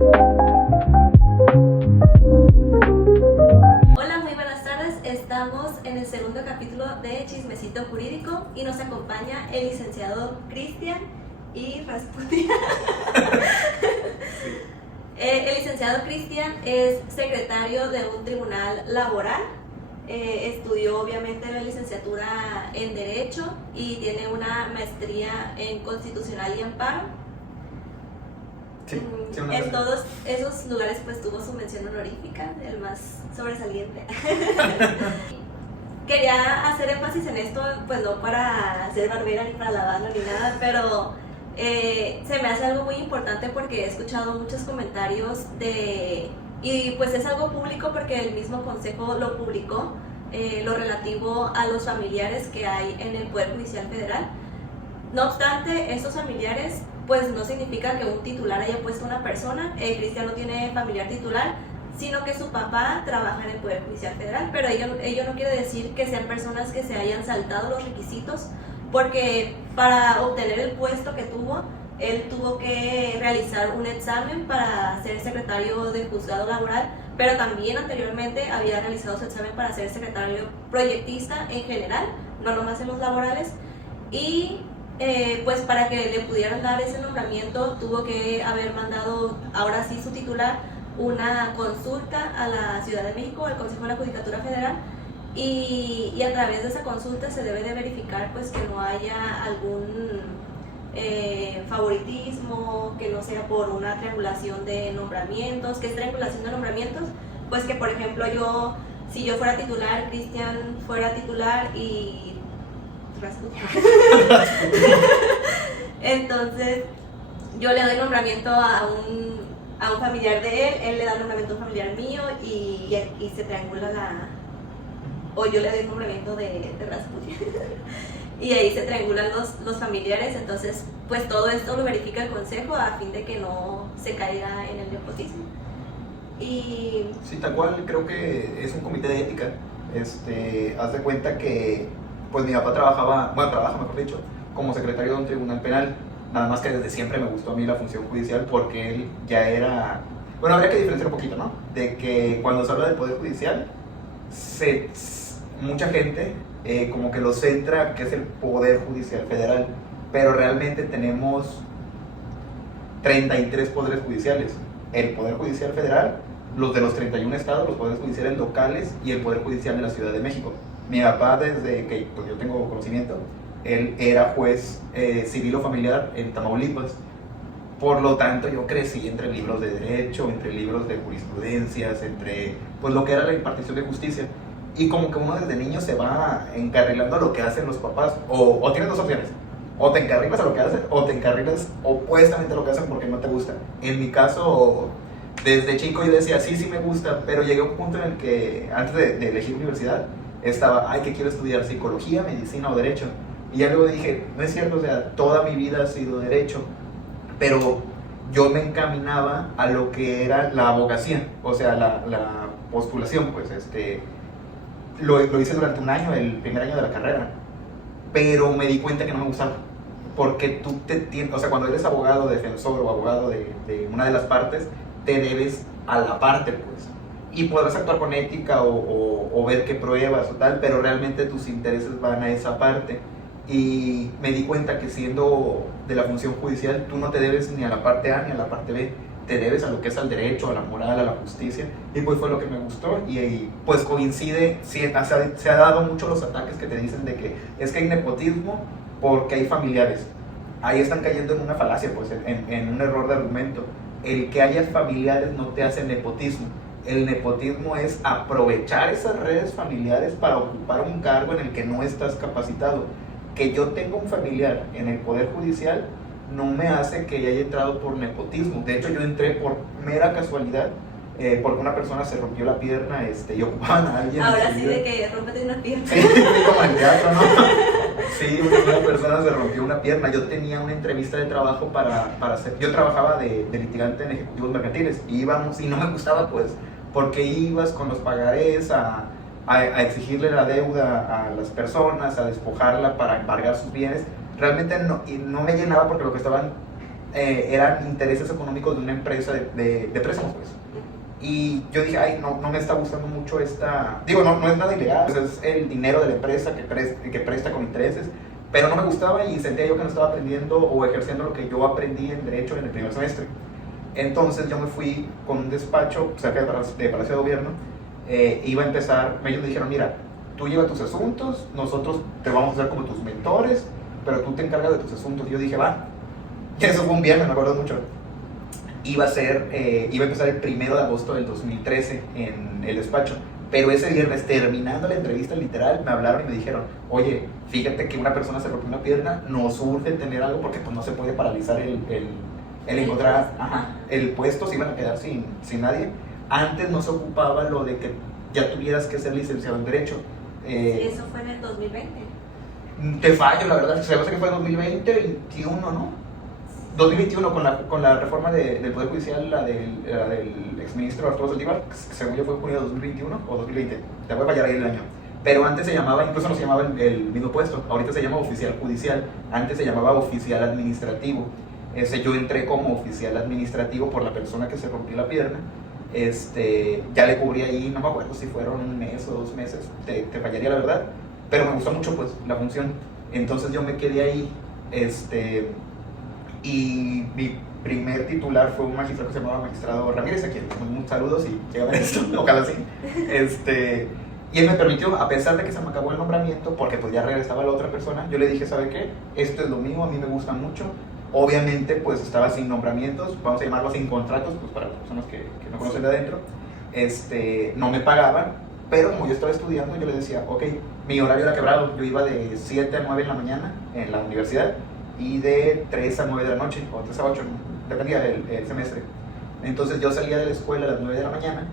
Hola, muy buenas tardes. Estamos en el segundo capítulo de Chismecito Jurídico y nos acompaña el licenciado Cristian y Rasputin. El licenciado Cristian es secretario de un tribunal laboral. Estudió obviamente la licenciatura en Derecho y tiene una maestría en Constitucional y Amparo. Sí, en todos esos lugares pues tuvo su mención honorífica, el más sobresaliente. Quería hacer énfasis en esto, pues no para ser barbera ni para lavarlo ni nada, pero se me hace algo muy importante porque he escuchado muchos comentarios y pues es algo público porque el mismo consejo lo publicó, lo relativo a los familiares que hay en el Poder Judicial Federal. No obstante, estos familiares pues no significa que un titular haya puesto una persona. Cristian no tiene familiar titular, sino que su papá trabaja en el Poder Judicial Federal, pero ello no quiere decir que sean personas que se hayan saltado los requisitos, porque para obtener el puesto que tuvo, él tuvo que realizar un examen para ser secretario de juzgado laboral, pero también anteriormente había realizado su examen para ser secretario proyectista en general, no nomás en los laborales, y pues para que le pudieran dar ese nombramiento tuvo que haber mandado, ahora sí su titular, una consulta a la Ciudad de México, al Consejo de la Judicatura Federal, y a través de esa consulta se debe de verificar pues que no haya algún favoritismo, que no sea por una triangulación de nombramientos. ¿Qué es triangulación de nombramientos? Pues que por ejemplo si yo fuera titular, Cristian fuera titular y entonces yo le doy nombramiento a un familiar de él le da nombramiento a un familiar mío y se triangula o yo le doy nombramiento de Rasputin y ahí se triangulan los familiares. Entonces pues todo esto lo verifica el consejo a fin de que no se caiga en el nepotismo. Y sí, tal cual, creo que es un comité de ética. Haz de cuenta que pues mi papá trabaja mejor dicho, como secretario de un tribunal penal, nada más que desde siempre me gustó a mí la función judicial porque él ya era, bueno, habría que diferenciar un poquito, ¿no? De que cuando se habla del Poder Judicial, mucha gente como que lo centra que es el Poder Judicial Federal, pero realmente tenemos 33 poderes judiciales, el Poder Judicial Federal, los de los 31 estados, los poderes judiciales locales y el Poder Judicial de la Ciudad de México. Mi papá, desde que pues, yo tengo conocimiento, él era juez civil o familiar en Tamaulipas. Por lo tanto, yo crecí entre libros de derecho, entre libros de jurisprudencias, entre pues lo que era la impartición de justicia. Y como que uno desde niño se va encarrilando a lo que hacen los papás. O tienes dos opciones. O te encarrilas a lo que hacen, o te encarrilas opuestamente a lo que hacen porque no te gusta. En mi caso, desde chico yo decía, sí me gusta, pero llegué a un punto en el que, antes de elegir universidad, estaba, que quiero estudiar psicología, medicina o derecho. Y ya luego dije, no es cierto, o sea, toda mi vida ha sido derecho, pero yo me encaminaba a lo que era la abogacía, o sea, la postulación, pues, lo hice durante un año, el primer año de la carrera, pero me di cuenta que no me gustaba, porque o sea, cuando eres abogado, defensor o abogado de una de las partes, te debes a la parte, pues. Y podrás actuar con ética o ver qué pruebas o tal, pero realmente tus intereses van a esa parte. Y me di cuenta que siendo de la función judicial, tú no te debes ni a la parte A ni a la parte B, te debes a lo que es al derecho, a la moral, a la justicia. Y pues fue lo que me gustó y pues coincide, se ha dado mucho los ataques que te dicen de que es que hay nepotismo porque hay familiares. Ahí están cayendo en una falacia, pues en un error de argumento. El que haya familiares no te hace nepotismo. El nepotismo es aprovechar esas redes familiares para ocupar un cargo en el que no estás capacitado. Que yo tenga un familiar en el Poder Judicial no me hace que haya entrado por nepotismo. De hecho, yo entré por mera casualidad, porque una persona se rompió la pierna y ocupaban a alguien. Ahora sí, de que rómpete una pierna. Sí, como el teatro, ¿no? Sí, una persona se rompió una pierna. Yo tenía una entrevista de trabajo para hacer. Yo trabajaba de litigante en ejecutivos mercantiles. Íbamos y no me gustaba, pues, porque ibas con los pagarés a exigirle la deuda a las personas, a despojarla para embargar sus bienes. Realmente no me llenaba porque lo que estaban eran intereses económicos de una empresa de préstamos, pues. Y yo dije, ay, no me está gustando mucho esta... Digo, no es nada ilegal, pues es el dinero de la empresa que presta con intereses, pero no me gustaba y sentía yo que no estaba aprendiendo o ejerciendo lo que yo aprendí en Derecho en el primer semestre. Entonces yo me fui con un despacho cerca de Palacio de Gobierno, iba a empezar, ellos me dijeron, mira, tú lleva tus asuntos, nosotros te vamos a hacer como tus mentores, pero tú te encargas de tus asuntos. Y yo dije, va, y eso fue un viernes, me acuerdo mucho. Iba a empezar el 1 de agosto del 2013 en el despacho, pero ese viernes, terminando la entrevista literal, me hablaron y me dijeron, oye, fíjate que una persona se rompió una pierna, nos urge tener algo porque pues no se puede paralizar el encontrar el puesto, se iban a quedar sin nadie. Antes no se ocupaba lo de que ya tuvieras que ser licenciado en Derecho. Sí, eso fue en el 2020. Te fallo, la verdad, se me hace que fue en 2020, 21, ¿no? 2021 con la reforma del Poder Judicial, la del exministro Arturo Saldívar, que según yo fue en junio de 2021 o 2020, te voy a fallar ahí el año. Pero antes se llamaba, incluso no se llamaba el mismo puesto, ahorita se llama oficial judicial, antes se llamaba oficial administrativo. Yo entré como oficial administrativo por la persona que se rompió la pierna. Ya le cubrí ahí, no me acuerdo si fueron 1 mes o 2 meses, te fallaría la verdad, pero me gustó mucho pues la función. Entonces yo me quedé ahí, y mi primer titular fue un magistrado que se llamaba magistrado Ramírez, a quien un saludo si llega a ver esto, ojalá sí. Y él me permitió, a pesar de que se me acabó el nombramiento, porque pues ya regresaba la otra persona, yo le dije, ¿sabe qué? Esto es lo mío, a mí me gusta mucho. Obviamente pues estaba sin nombramientos, vamos a llamarlo sin contratos, pues para las personas que no conocen de adentro. No me pagaban, pero como yo estaba estudiando, yo le decía, ok, mi horario era quebrado, yo iba de 7 a 9 en la mañana en la universidad, y de 3 a 9 de la noche, o 3 a 8, dependía del semestre. Entonces yo salía de la escuela a las 9 de la mañana,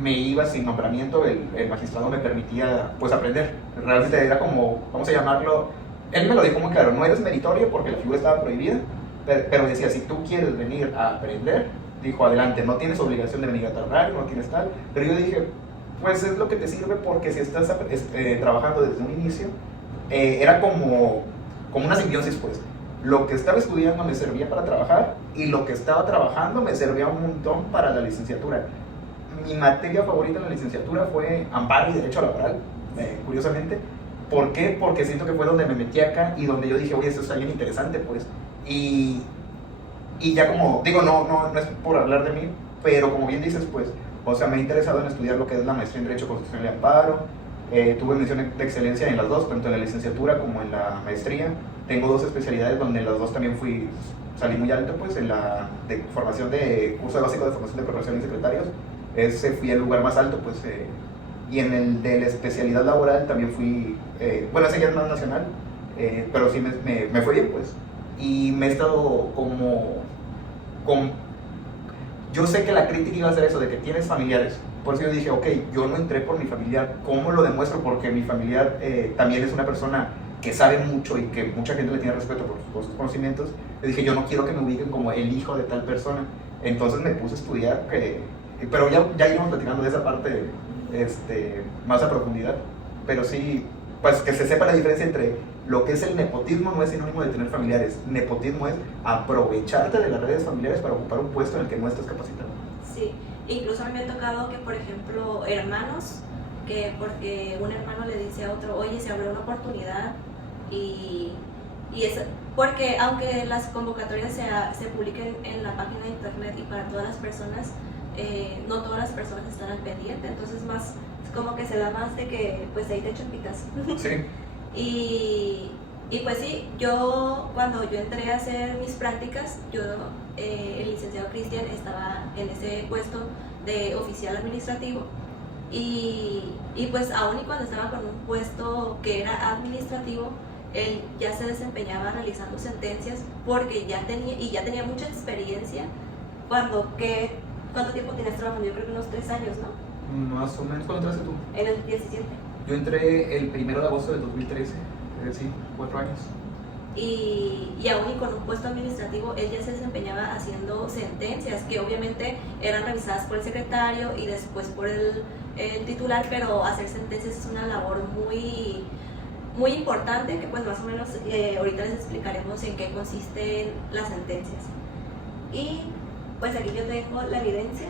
me iba sin nombramiento, el magistrado me permitía pues aprender. Realmente era como, vamos a llamarlo, él me lo dijo muy claro, no eres meritorio porque la figura estaba prohibida, pero decía, si tú quieres venir a aprender, dijo, adelante, no tienes obligación de venir a tal horario, no tienes tal. Pero yo dije, pues es lo que te sirve, porque si estás trabajando desde un inicio, era como una simbiosis pues. Lo que estaba estudiando me servía para trabajar y lo que estaba trabajando me servía un montón para la licenciatura. Mi materia favorita en la licenciatura fue Amparo y Derecho Laboral, curiosamente. ¿Por qué? Porque siento que fue donde me metí acá y donde yo dije, oye, esto está bien interesante, pues. Y ya como, digo, no es por hablar de mí, pero como bien dices, pues, o sea, me he interesado en estudiar lo que es la maestría en Derecho Constitucional y Amparo. Tuve mención de excelencia en las dos, tanto en la licenciatura como en la maestría. Tengo 2 especialidades donde en las 2 también salí muy alto, pues en la de formación de curso básico de formación de profesores y secretarios, ese fui el lugar más alto, pues, y en el de la especialidad laboral también fui, bueno, ese ya es más nacional, pero sí me fue bien, pues, y me he estado yo sé que la crítica iba a ser eso, de que tienes familiares. Por eso yo dije, ok, yo no entré por mi familiar, ¿cómo lo demuestro? Porque mi familiar también es una persona que sabe mucho y que mucha gente le tiene respeto por sus conocimientos. Le dije, yo no quiero que me ubiquen como el hijo de tal persona. Entonces me puse a estudiar, pero ya íbamos platicando de esa parte más a profundidad. Pero sí, pues que se sepa la diferencia entre lo que es el nepotismo. No es sinónimo de tener familiares. Nepotismo es aprovecharte de las redes familiares para ocupar un puesto en el que no estás capacitado. Sí, incluso a mí me ha tocado que, por ejemplo, hermanos, que porque un hermano le dice a otro, oye, se abrió una oportunidad, y es porque aunque las convocatorias se publiquen en la página de internet y para todas las personas, no todas las personas están al pendiente, entonces más como que se da más de que pues ahí te champitas. Sí. Y pues sí, cuando yo entré a hacer mis prácticas, el licenciado Cristian estaba en ese puesto de oficial administrativo, y pues aún y cuando estaba con un puesto que era administrativo, él ya se desempeñaba realizando sentencias porque ya tenía mucha experiencia. ¿Cuánto tiempo tienes trabajando? Yo creo que unos 3 años, ¿no? Más o menos. ¿Cuándo entraste tú? En el 17. Yo entré el 1 de agosto del 2013, es decir, 4 años. Y aún y con un puesto administrativo, él ya se desempeñaba haciendo sentencias que obviamente eran revisadas por el secretario y después por el titular, pero hacer sentencias es una labor muy, muy importante, que pues más o menos ahorita les explicaremos en qué consisten las sentencias. Y pues aquí yo tengo la evidencia.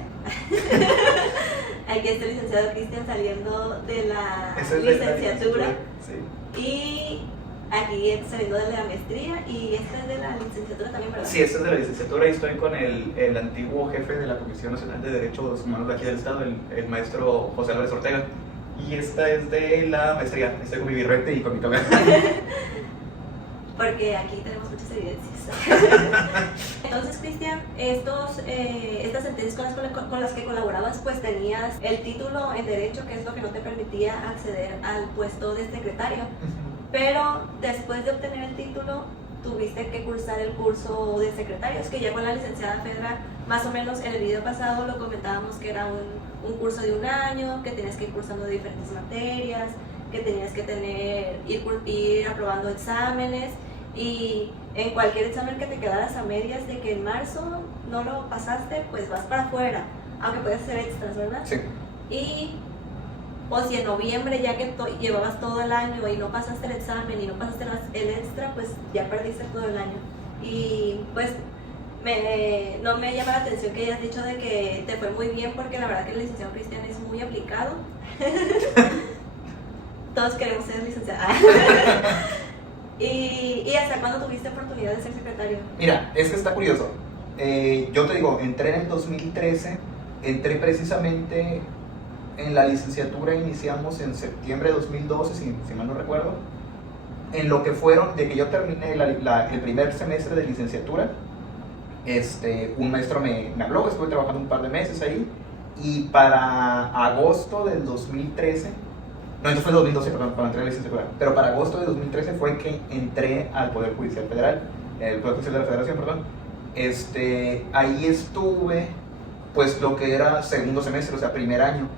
Aquí está el licenciado Cristian saliendo de la licenciatura. Sí. Y aquí está saliendo de la maestría. Y esta es de la licenciatura también, ¿verdad? Sí, esta es de la licenciatura y estoy con el antiguo jefe de la Comisión Nacional de Derechos Humanos de aquí del Estado, el maestro José Álvarez Ortega. Y esta es de la maestría. Estoy con mi birrete y con mi toga. Porque aquí tenemos muchas evidencias. Entonces, Cristian, estas sentencias con las que colaborabas, pues tenías el título en Derecho, que es lo que no te permitía acceder al puesto de secretario. Pero después de obtener el título, tuviste que cursar el curso de secretarios, que ya con la licenciada Fedra, más o menos en el video pasado lo comentábamos que era un curso de 1 año, que tenías que ir cursando diferentes materias, que tenías que ir aprobando exámenes, y en cualquier examen que te quedaras a medias de que en marzo no lo pasaste, pues vas para afuera, aunque puedes hacer extras, ¿verdad? Sí. O si en noviembre, ya que llevabas todo el año y no pasaste el examen y no pasaste el extra, pues ya perdiste todo el año. Y pues no me llama la atención que hayas dicho de que te fue muy bien, porque la verdad que el licenciado Cristian es muy aplicado. Todos queremos ser licenciados. ¿Y hasta cuándo tuviste oportunidad de ser secretario? Mira, es que está curioso. Yo te digo, entré en el 2013, entré precisamente en la licenciatura, iniciamos en septiembre de 2012, si mal no recuerdo. En lo que fueron, de que yo terminé el primer semestre de licenciatura, un maestro me habló, estuve trabajando un par de meses ahí, y para agosto del 2013, no, entonces fue el 2012, perdón, para entrar a la licenciatura, pero para agosto de 2013 fue que entré al Poder Judicial Federal, el Poder Judicial de la Federación, perdón. Ahí estuve, pues lo que era segundo semestre, o sea, primer año.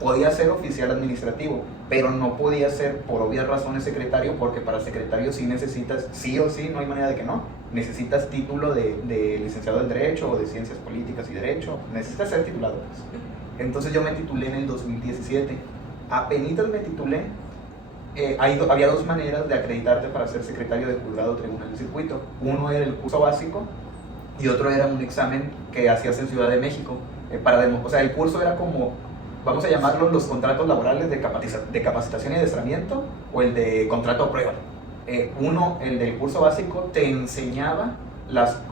Podía ser oficial administrativo, pero no podía ser, por obvias razones, secretario, porque para secretario sí necesitas, sí o sí, no hay manera de que no, necesitas título de licenciado en Derecho o de Ciencias Políticas y Derecho, necesitas ser titulado. Entonces yo me titulé en el 2017, apenitas me titulé. Había 2 maneras de acreditarte para ser secretario de juzgado o tribunal de circuito. Uno era el curso básico y otro era un examen que hacías en Ciudad de México. O sea, el curso era como, vamos a llamarlo, los contratos laborales de capacitación y adiestramiento, o el de contrato a prueba. El del curso básico te enseñaba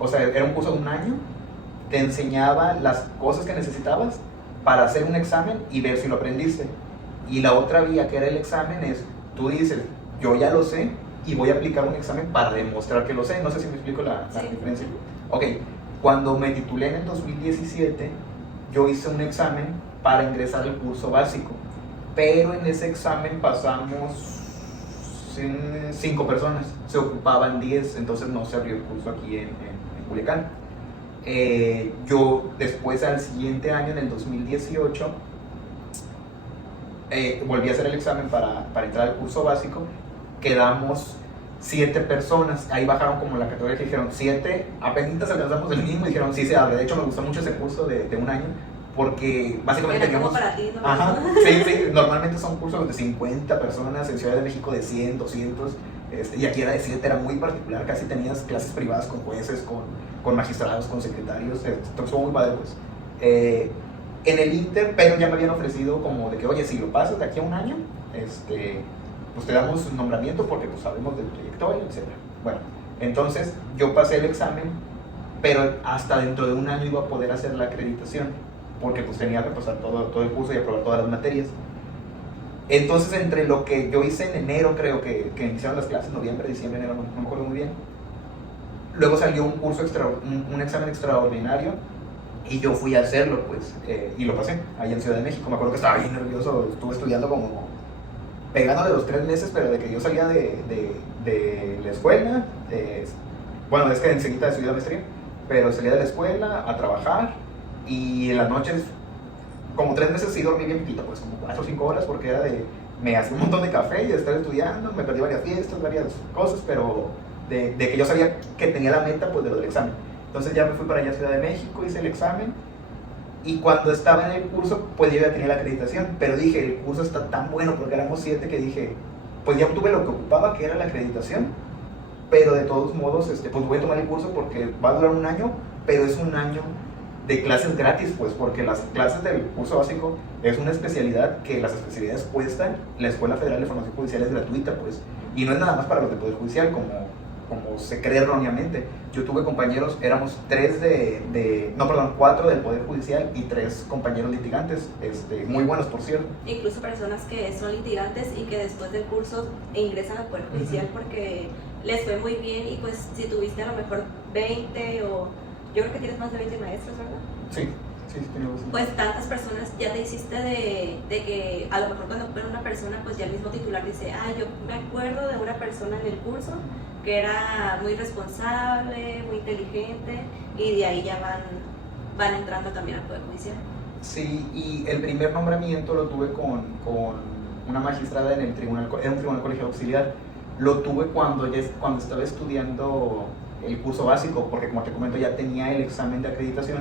o sea, era un curso de 1 año, te enseñaba las cosas que necesitabas para hacer un examen y ver si lo aprendiste. Y la otra vía, que era el examen, es, tú dices, yo ya lo sé y voy a aplicar un examen para demostrar que lo sé. No sé si me explico la diferencia. Ok, cuando me titulé en el 2017, yo hice un examen para ingresar al curso básico, pero en ese examen pasamos 5 personas, se ocupaban 10, entonces no se abrió el curso aquí en Culiacán. Yo después, al siguiente año, en el 2018, volví a hacer el examen para entrar al curso básico. Quedamos 7 personas, ahí bajaron como la categoría, que dijeron 7, apenas alcanzamos el mínimo y dijeron sí se abre. De hecho me gustó mucho ese curso de 1 año, porque básicamente teníamos... para ti, ¿no? Ajá, sí, normalmente son cursos de 50 personas, en Ciudad de México de 100, 200, y aquí era de 7, era muy particular, casi tenías clases privadas con jueces, con magistrados, con secretarios, estuvo muy padre, pues. En el Inter, pero ya me habían ofrecido como de que, oye, si lo pasas de aquí a 1 año, pues te damos un nombramiento porque pues sabemos del trayectoria, etc. Bueno, entonces yo pasé el examen, pero hasta dentro de 1 año iba a poder hacer la acreditación, porque pues tenía que pasar todo el curso y aprobar todas las materias. Entonces, entre lo que yo hice en enero, creo que iniciaron las clases, noviembre, diciembre, enero, no me acuerdo muy bien. Luego salió un examen extraordinario y yo fui a hacerlo, pues, y lo pasé, ahí en Ciudad de México. Me acuerdo que estaba bien nervioso, estuve estudiando como pegándole los 3 meses, pero de que yo salía de la escuela, bueno, es que enseguida estudié la maestría, pero salía de la escuela a trabajar, y en las noches, como 3 meses sí dormí bien poquito, pues como 4 o 5 horas, porque era me hacía un montón de café y de estar estudiando, me perdí varias fiestas, varias cosas, pero de que yo sabía que tenía la meta, pues, de lo del examen. Entonces ya me fui para allá a Ciudad de México, hice el examen, y cuando estaba en el curso, pues yo ya tenía la acreditación, pero dije, el curso está tan bueno, porque éramos 7, que dije, pues ya obtuve lo que ocupaba, que era la acreditación, pero de todos modos, pues voy a tomar el curso porque va a durar 1 año, pero es un año de clases gratis, pues, porque las clases del curso básico es una especialidad que las especialidades cuestan. La Escuela Federal de Formación Judicial es gratuita, pues, y no es nada más para los del Poder Judicial, como se cree erróneamente. Yo tuve compañeros, éramos 4 del Poder Judicial y 3 compañeros litigantes, muy buenos, por cierto. Incluso personas que son litigantes y que después del curso ingresan al Poder Judicial porque les fue muy bien, y pues si tuviste a lo mejor 20 o... Yo creo que tienes más de 20 maestros, ¿verdad? Sí, tenemos. Pues tantas personas ya te hiciste de que a lo mejor cuando fuera una persona, pues ya el mismo titular dice, yo me acuerdo de una persona en el curso que era muy responsable, muy inteligente, y de ahí ya van entrando también al Poder Judicial. Sí, y el primer nombramiento lo tuve con una magistrada en el tribunal, era un tribunal colegiado auxiliar. Lo tuve cuando estaba estudiando el curso básico, porque como te comento ya tenía el examen de acreditación.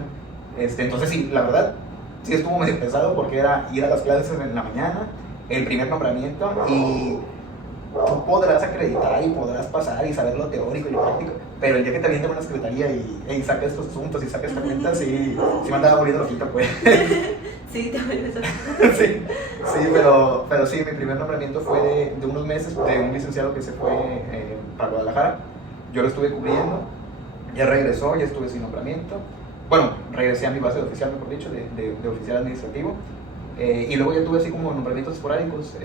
Entonces sí, la verdad, sí estuvo medio pesado porque era ir a las clases en la mañana, el primer nombramiento, y tú podrás acreditar y podrás pasar y saber lo teórico y lo práctico, pero el día que te avientan una secretaría y saca estos asuntos y saca esta cuenta, sí me andaba muriendo loquito, pues. Sí, te vuelves a... sí, pero sí, mi primer nombramiento fue de unos meses, de un licenciado que se fue para Guadalajara. Yo lo estuve cubriendo, ya regresó, ya estuve sin nombramiento. Bueno, regresé a mi base de oficial, mejor dicho, de oficial administrativo. Y luego ya tuve así como nombramientos esporádicos.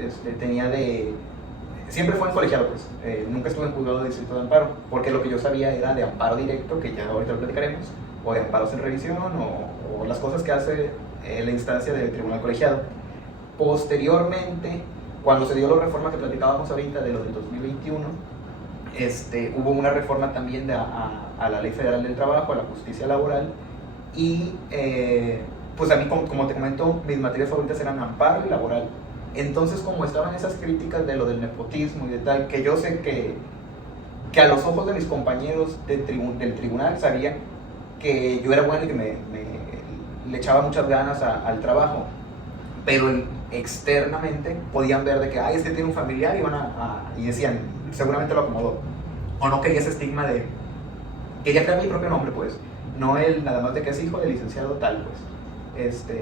Siempre fue en colegiado, pues. Nunca estuve en juzgado de distrito de amparo, porque lo que yo sabía era de amparo directo, que ya ahorita lo platicaremos, o de amparos en revisión, o las cosas que hace la instancia del tribunal colegiado. Posteriormente, cuando se dio la reforma que platicábamos ahorita de lo del 2021, hubo una reforma también a la Ley Federal del Trabajo, a la justicia laboral, y pues a mí, como te comento, mis materias favoritas eran amparo y laboral. Entonces, como estaban esas críticas de lo del nepotismo y de tal, que yo sé que a los ojos de mis compañeros del tribunal sabían que yo era bueno y que le echaba muchas ganas al trabajo, pero externamente podían ver de que, tiene un familiar, y decían, seguramente lo acomodó, o no quería ese estigma de, quería crear mi propio nombre, pues, no el nada más de que es hijo del licenciado tal, pues.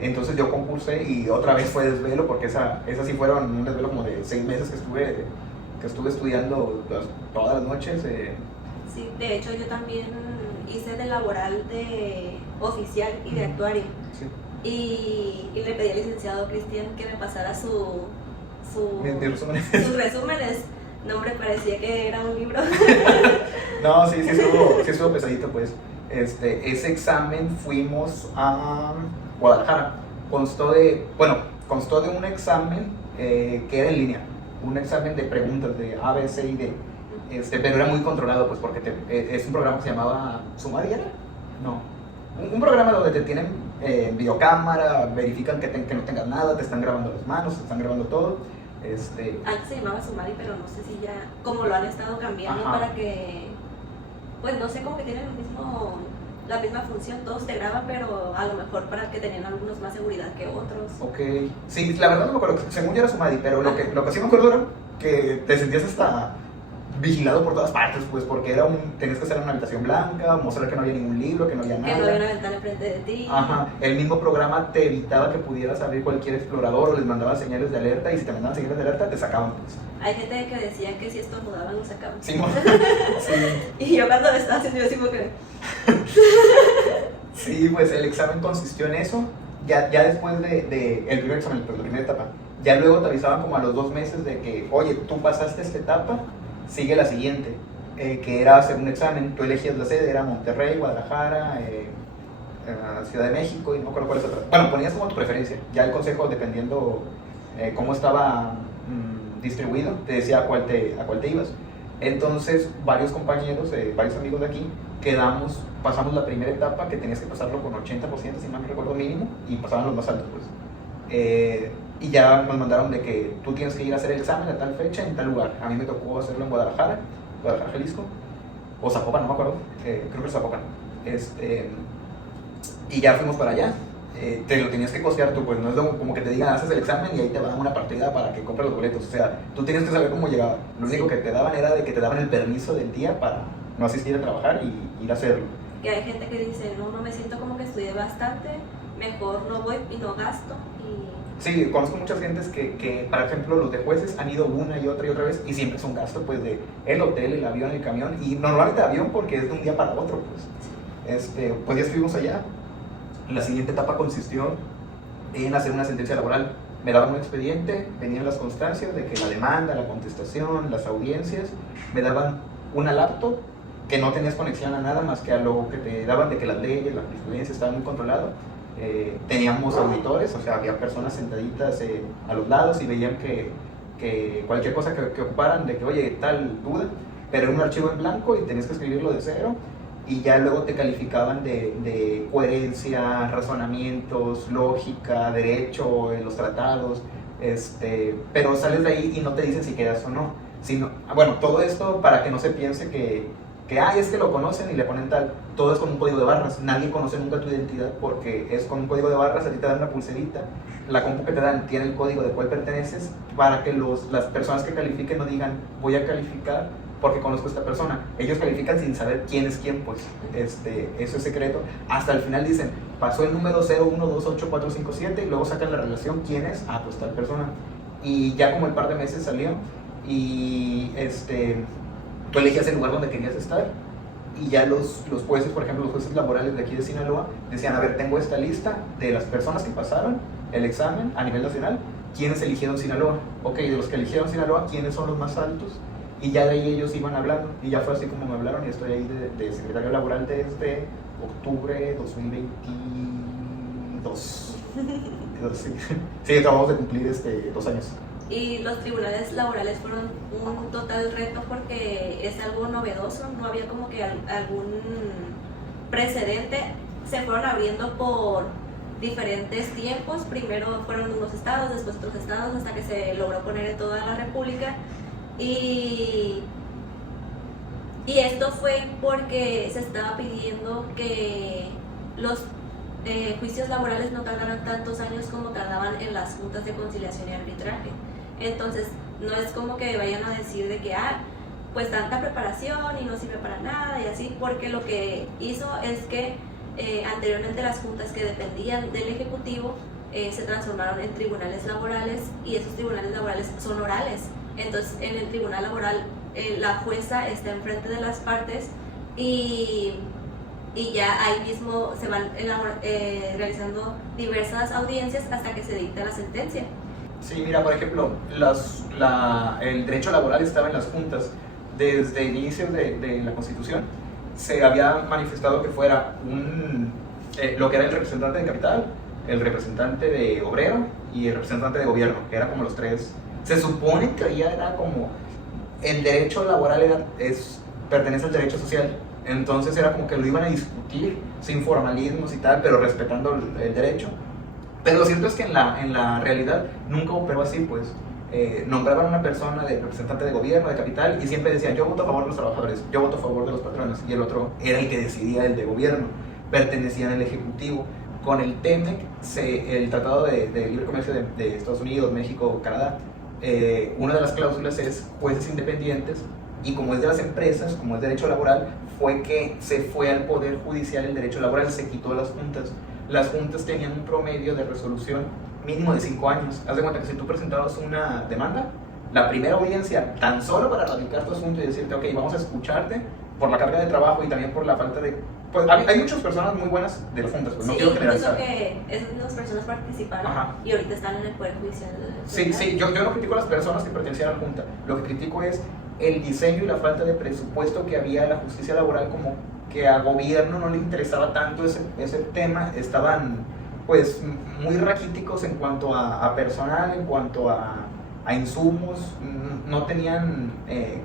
Entonces yo concursé y otra vez fue desvelo, porque esa sí fueron un desvelo como de 6 meses que estuve estudiando todas las noches. Sí, de hecho yo también hice de laboral de oficial y de actuario. Sí. Y le pedí al licenciado Cristian que me pasara mis resúmenes. Sus resúmenes. No, hombre, parecía que era un libro. No, sí estuvo pesadito, pues. Ese examen fuimos a Guadalajara. Constó de un examen que era en línea, un examen de preguntas de A, B, C y D. Pero era muy controlado, pues, porque es un programa que se llamaba ¿Sumaria? No. Un programa donde te tienen videocámara, verifican que no tengas nada, te están grabando las manos, te están grabando todo. Antes se llamaba Sumari, pero no sé si ya, como lo han estado cambiando. Ajá. Para que, pues no sé, como que tienen la misma función, todos te graban, pero a lo mejor para que tenían algunos más seguridad que otros. Ok, sí, la verdad no me acuerdo, según yo era Sumari, pero lo que sí me acuerdo era que te sentías hasta vigilado por todas partes, pues, porque tenías que estar en una habitación blanca, mostrar que no había ningún libro, que no había nada. Que no había una ventana enfrente de ti. Ajá, el mismo programa te evitaba que pudieras abrir cualquier explorador, o les mandaba señales de alerta, y si te mandaban señales de alerta, te sacaban, pues. Hay gente que decía que si estornudaban, lo sacaban. Sí, sí. Y yo cuando lo estaba haciendo, yo así como que... Sí, pues el examen consistió en eso. Ya después de el primer examen, pues la primera etapa, ya luego te avisaban como a los 2 meses de que, oye, tú pasaste esta etapa, sigue la siguiente, que era hacer un examen. Tú elegías la sede, era Monterrey, Guadalajara, Ciudad de México, y no recuerdo cuál es otra. Bueno, ponías como tu preferencia. Ya el consejo, dependiendo cómo estaba distribuido, te decía a cuál te ibas. Entonces, varios compañeros, varios amigos de aquí, pasamos la primera etapa, que tenías que pasarlo con 80%, si mal no recuerdo, mínimo, y pasaban los más altos, pues. Y ya nos mandaron de que tú tienes que ir a hacer el examen a tal fecha en tal lugar. A mí me tocó hacerlo en Guadalajara, Jalisco, o Zapopan, no me acuerdo, creo que es Zapopan. Y ya fuimos para allá. Te lo tenías que costear tú, pues no es como que te digan haces el examen y ahí te van una partida para que compres los boletos. O sea, tú tienes que saber cómo llegaba. Lo único que te daban era de que te daban el permiso del día para no asistir a trabajar y ir a hacerlo. que hay gente que dice, no, no me siento como que estudié bastante, mejor no voy y no gasto. Sí, conozco muchas gentes que, por ejemplo, los de jueces han ido una y otra vez y siempre es un gasto, pues, de el hotel, el avión, el camión, y normalmente el avión porque es de un día para otro, pues. Pues ya estuvimos allá. La siguiente etapa consistió en hacer una sentencia laboral. Me daban un expediente, venían las constancias de que la demanda, la contestación, las audiencias, me daban una laptop que no tenías conexión a nada más que a lo que te daban de que las leyes, la jurisprudencia estaban muy controladas. Teníamos auditores, o sea, había personas sentaditas a los lados y veían que cualquier cosa que ocuparan, de que, oye, tal duda, pero era un archivo en blanco y tenías que escribirlo de cero, y ya luego te calificaban de coherencia, razonamientos, lógica, derecho, los tratados, pero sales de ahí y no te dicen si quedas o no. Bueno, todo esto para que no se piense que es que lo conocen y le ponen tal, todo es con un código de barras, nadie conoce nunca tu identidad porque es con un código de barras, a ti te dan una pulserita, la compu que te dan tiene el código de cuál perteneces, para que las personas que califiquen no digan, voy a calificar porque conozco a esta persona. Ellos califican sin saber quién es quién, pues, eso es secreto. Hasta el final dicen, pasó el número 0128457 y luego sacan la relación, ¿quién es? Ah, pues tal persona. Y ya como el par de meses salió y tú elegías el lugar donde querías estar y ya los jueces, por ejemplo, los jueces laborales de aquí de Sinaloa decían, a ver, tengo esta lista de las personas que pasaron el examen a nivel nacional, ¿quiénes eligieron Sinaloa? Ok, de los que eligieron Sinaloa, ¿quiénes son los más altos? Y ya de ahí ellos iban hablando y ya fue así como me hablaron y estoy ahí de secretario laboral desde octubre 2022. Sí, acabamos de cumplir 2 años. Y los tribunales laborales fueron un total reto porque es algo novedoso, no había como que algún precedente, se fueron abriendo por diferentes tiempos, primero fueron unos estados, después otros estados, hasta que se logró poner en toda la república. Y esto fue porque se estaba pidiendo que los juicios laborales no tardaran tantos años como tardaban en las juntas de conciliación y arbitraje. Entonces, no es como que vayan a decir de que, pues tanta preparación y no sirve para nada y así, porque lo que hizo es que anteriormente las juntas que dependían del Ejecutivo se transformaron en tribunales laborales y esos tribunales laborales son orales. Entonces, en el tribunal laboral, la jueza está enfrente de las partes y ya ahí mismo se van realizando diversas audiencias hasta que se dicta la sentencia. Sí, mira, por ejemplo, el derecho laboral estaba en las juntas. Desde el inicio de la Constitución se había manifestado que fuera lo que era el representante de capital, el representante de obrero y el representante de gobierno, que eran como los tres. Se supone que ya era como el derecho laboral pertenece al derecho social, entonces era como que lo iban a discutir sin formalismos y tal, pero respetando el derecho. Pero lo cierto es que en la realidad nunca operó así, pues. Nombraban a una persona de representante de gobierno, de capital, y siempre decían, yo voto a favor de los trabajadores, yo voto a favor de los patrones, y el otro era el que decidía, el de gobierno, pertenecían al Ejecutivo. Con el TEMEC, el Tratado de Libre Comercio de Estados Unidos, México, Canadá, una de las cláusulas es jueces independientes, y como es de las empresas, como es derecho laboral, fue que se fue al Poder Judicial el derecho laboral, se quitó las juntas. Las juntas tenían un promedio de resolución mínimo de 5 años. Haz de cuenta que si tú presentabas una demanda, la primera audiencia, tan solo para radicar tu asunto y decirte, ok, vamos a escucharte por la carga de trabajo y también por la falta de... Pues hay muchas personas muy buenas de las juntas, pues no quiero generalizar. Sí, incluso que esas personas participaron. Ajá. Y ahorita están en el Poder Judicial. Sí, yo no critico a las personas que pertenecían a la junta. Lo que critico es el diseño y la falta de presupuesto que había en la justicia laboral, como que a gobierno no le interesaba tanto ese tema, estaban pues muy raquíticos en cuanto a personal, en cuanto a insumos, no tenían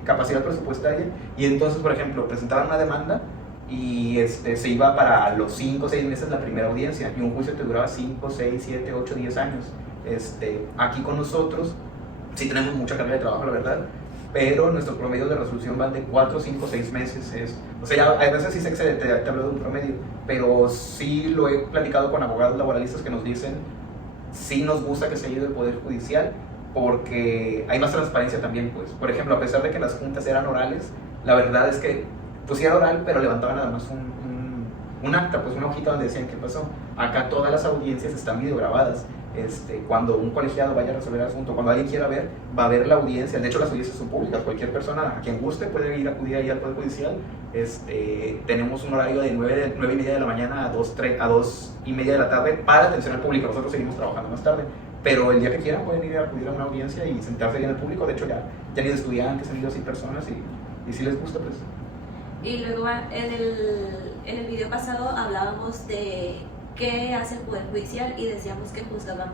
capacidad presupuestaria, y entonces, por ejemplo, presentaban una demanda y se iba para los 5 o 6 meses la primera audiencia, y un juicio te duraba 5, 6, 7, 8, 10 años. Aquí con nosotros sí tenemos mucha carga de trabajo, la verdad, pero nuestro promedio de resolución van de 4, 5, 6 meses. O sea, ya, a veces sí se excede, te hablo de un promedio, pero sí lo he platicado con abogados laboralistas que nos dicen, sí nos gusta que se haya ido el Poder Judicial, porque hay más transparencia también, pues. Por ejemplo, a pesar de que las juntas eran orales, la verdad es que, pues sí era oral, pero levantaban nada más un acta, pues una hojita donde decían qué pasó. Acá todas las audiencias están videograbadas. Cuando un colegiado vaya a resolver el asunto, cuando alguien quiera ver, va a ver la audiencia. De hecho, las audiencias son públicas. Cualquier persona, a quien guste, puede ir a acudir ahí al Poder Judicial. Tenemos un horario de 9:30 de la mañana a 2:30 de la tarde para atención al público. Nosotros seguimos trabajando más tarde. Pero el día que quieran pueden ir a acudir a una audiencia y sentarse ahí en el público. De hecho, ya han ido estudiantes, han ido así personas y si les gusta, pues. Y luego en el video pasado hablábamos de qué hace el Poder Judicial y decíamos que juzgaban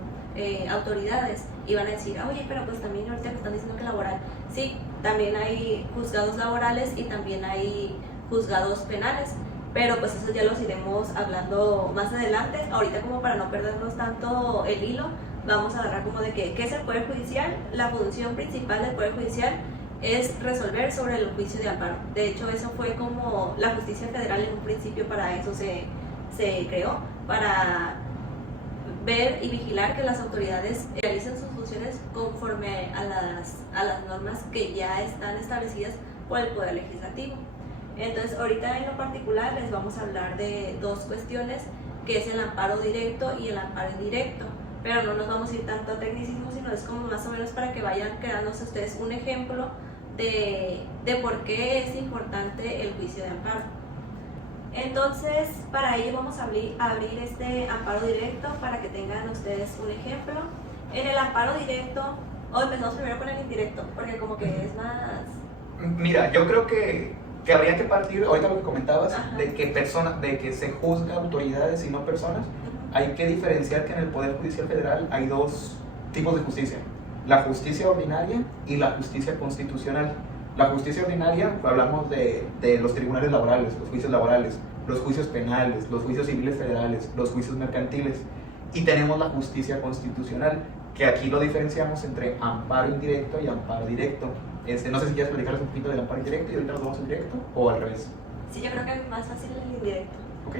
autoridades. Iban a decir, oye, pero pues también ahorita me están diciendo que laboral. Sí, también hay juzgados laborales y también hay juzgados penales, pero pues eso ya los iremos hablando más adelante. Ahorita, como para no perdernos tanto el hilo, vamos a agarrar como de qué es el Poder Judicial. La función principal del Poder Judicial es resolver sobre el juicio de amparo. De hecho, eso fue como la justicia federal en un principio, para eso se creó, para ver y vigilar que las autoridades realicen sus funciones conforme a las normas que ya están establecidas por el Poder Legislativo. Entonces, ahorita en lo particular les vamos a hablar de dos cuestiones, que es el amparo directo y el amparo indirecto. Pero no nos vamos a ir tanto a tecnicismo, sino es como más o menos para que vayan creándose ustedes un ejemplo de por qué es importante el juicio de amparo. Entonces, para ello vamos a abrir este amparo directo para que tengan ustedes un ejemplo. En el amparo directo, empezamos primero con el indirecto, porque como que es más... Mira, yo creo que habría que partir, ahorita lo que comentabas, de que se juzga autoridades y no personas. Hay que diferenciar que en el Poder Judicial Federal hay dos tipos de justicia: la justicia ordinaria y la justicia constitucional. La justicia ordinaria, hablamos de los tribunales laborales, los juicios laborales, los juicios penales, los juicios civiles federales, los juicios mercantiles. Y tenemos la justicia constitucional, que aquí lo diferenciamos entre amparo indirecto y amparo directo. No sé si quieres platicarles un poquito del amparo indirecto y ahorita nos vamos al directo, o al revés. Sí, yo creo que es más fácil el indirecto. Ok.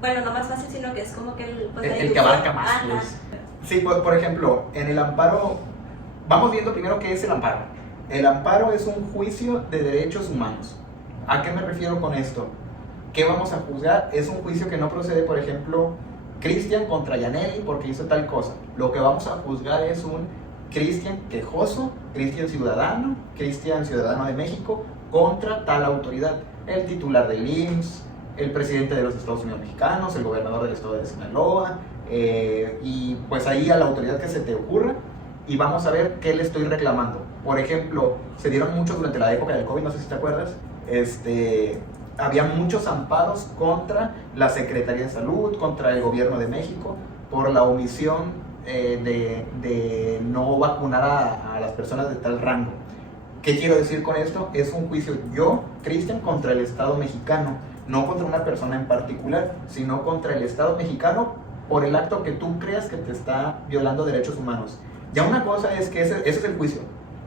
Bueno, no más fácil, sino que es como que el que abarca más. Pues. Sí, por ejemplo, en el amparo, vamos viendo primero qué es el amparo. El amparo es un juicio de derechos humanos. ¿A qué me refiero con esto? ¿Qué vamos a juzgar? Es un juicio que no procede, por ejemplo, Cristian contra Yaneli porque hizo tal cosa. Lo que vamos a juzgar es un Cristian quejoso, Cristian ciudadano de México, contra tal autoridad. El titular del IMSS, el presidente de los Estados Unidos mexicanos, el gobernador del estado de Sinaloa, y pues ahí a la autoridad que se te ocurra, y vamos a ver qué le estoy reclamando. Por ejemplo, se dieron muchos durante la época del COVID, no sé si te acuerdas, había muchos amparos contra la Secretaría de Salud, contra el gobierno de México, por la omisión de no vacunar a las personas de tal rango. ¿Qué quiero decir con esto? Es un juicio Cristian, contra el Estado mexicano, no contra una persona en particular, sino contra el Estado mexicano por el acto que tú creas que te está violando derechos humanos. Ya una cosa es que ese es el juicio.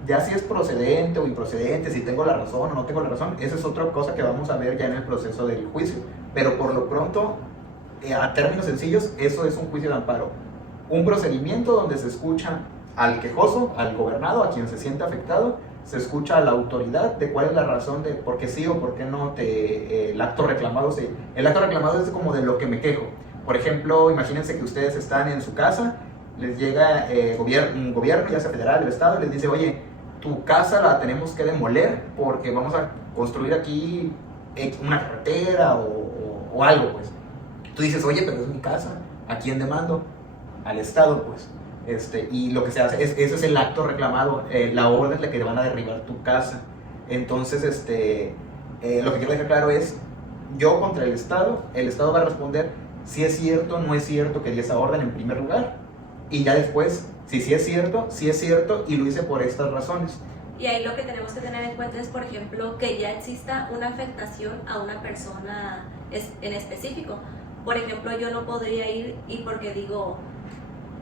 Ya si es procedente o improcedente, si tengo la razón o no tengo la razón, esa es otra cosa que vamos a ver ya en el proceso del juicio. Pero por lo pronto, a términos sencillos, eso es un juicio de amparo. Un procedimiento donde se escucha al quejoso, al gobernado, a quien se siente afectado, se escucha a la autoridad de cuál es la razón de por qué sí o por qué no el acto reclamado. El acto reclamado es como de lo que me quejo. Por ejemplo, imagínense que ustedes están en su casa, les llega un gobierno, ya sea federal o estado, y les dice, oye, tu casa la tenemos que demoler porque vamos a construir aquí una carretera o algo, pues. Tú dices, oye, pero es mi casa, ¿a quién demando? Al estado, pues. Y lo que se hace, ese es el acto reclamado, la orden de que van a derribar tu casa. Entonces, lo que quiero dejar claro es, yo contra el Estado va a responder si es cierto o no es cierto que di esa orden en primer lugar, y ya después, si sí es cierto, y lo hice por estas razones. Y ahí lo que tenemos que tener en cuenta es, por ejemplo, que ya exista una afectación a una persona en específico. Por ejemplo, yo no podría ir y porque digo,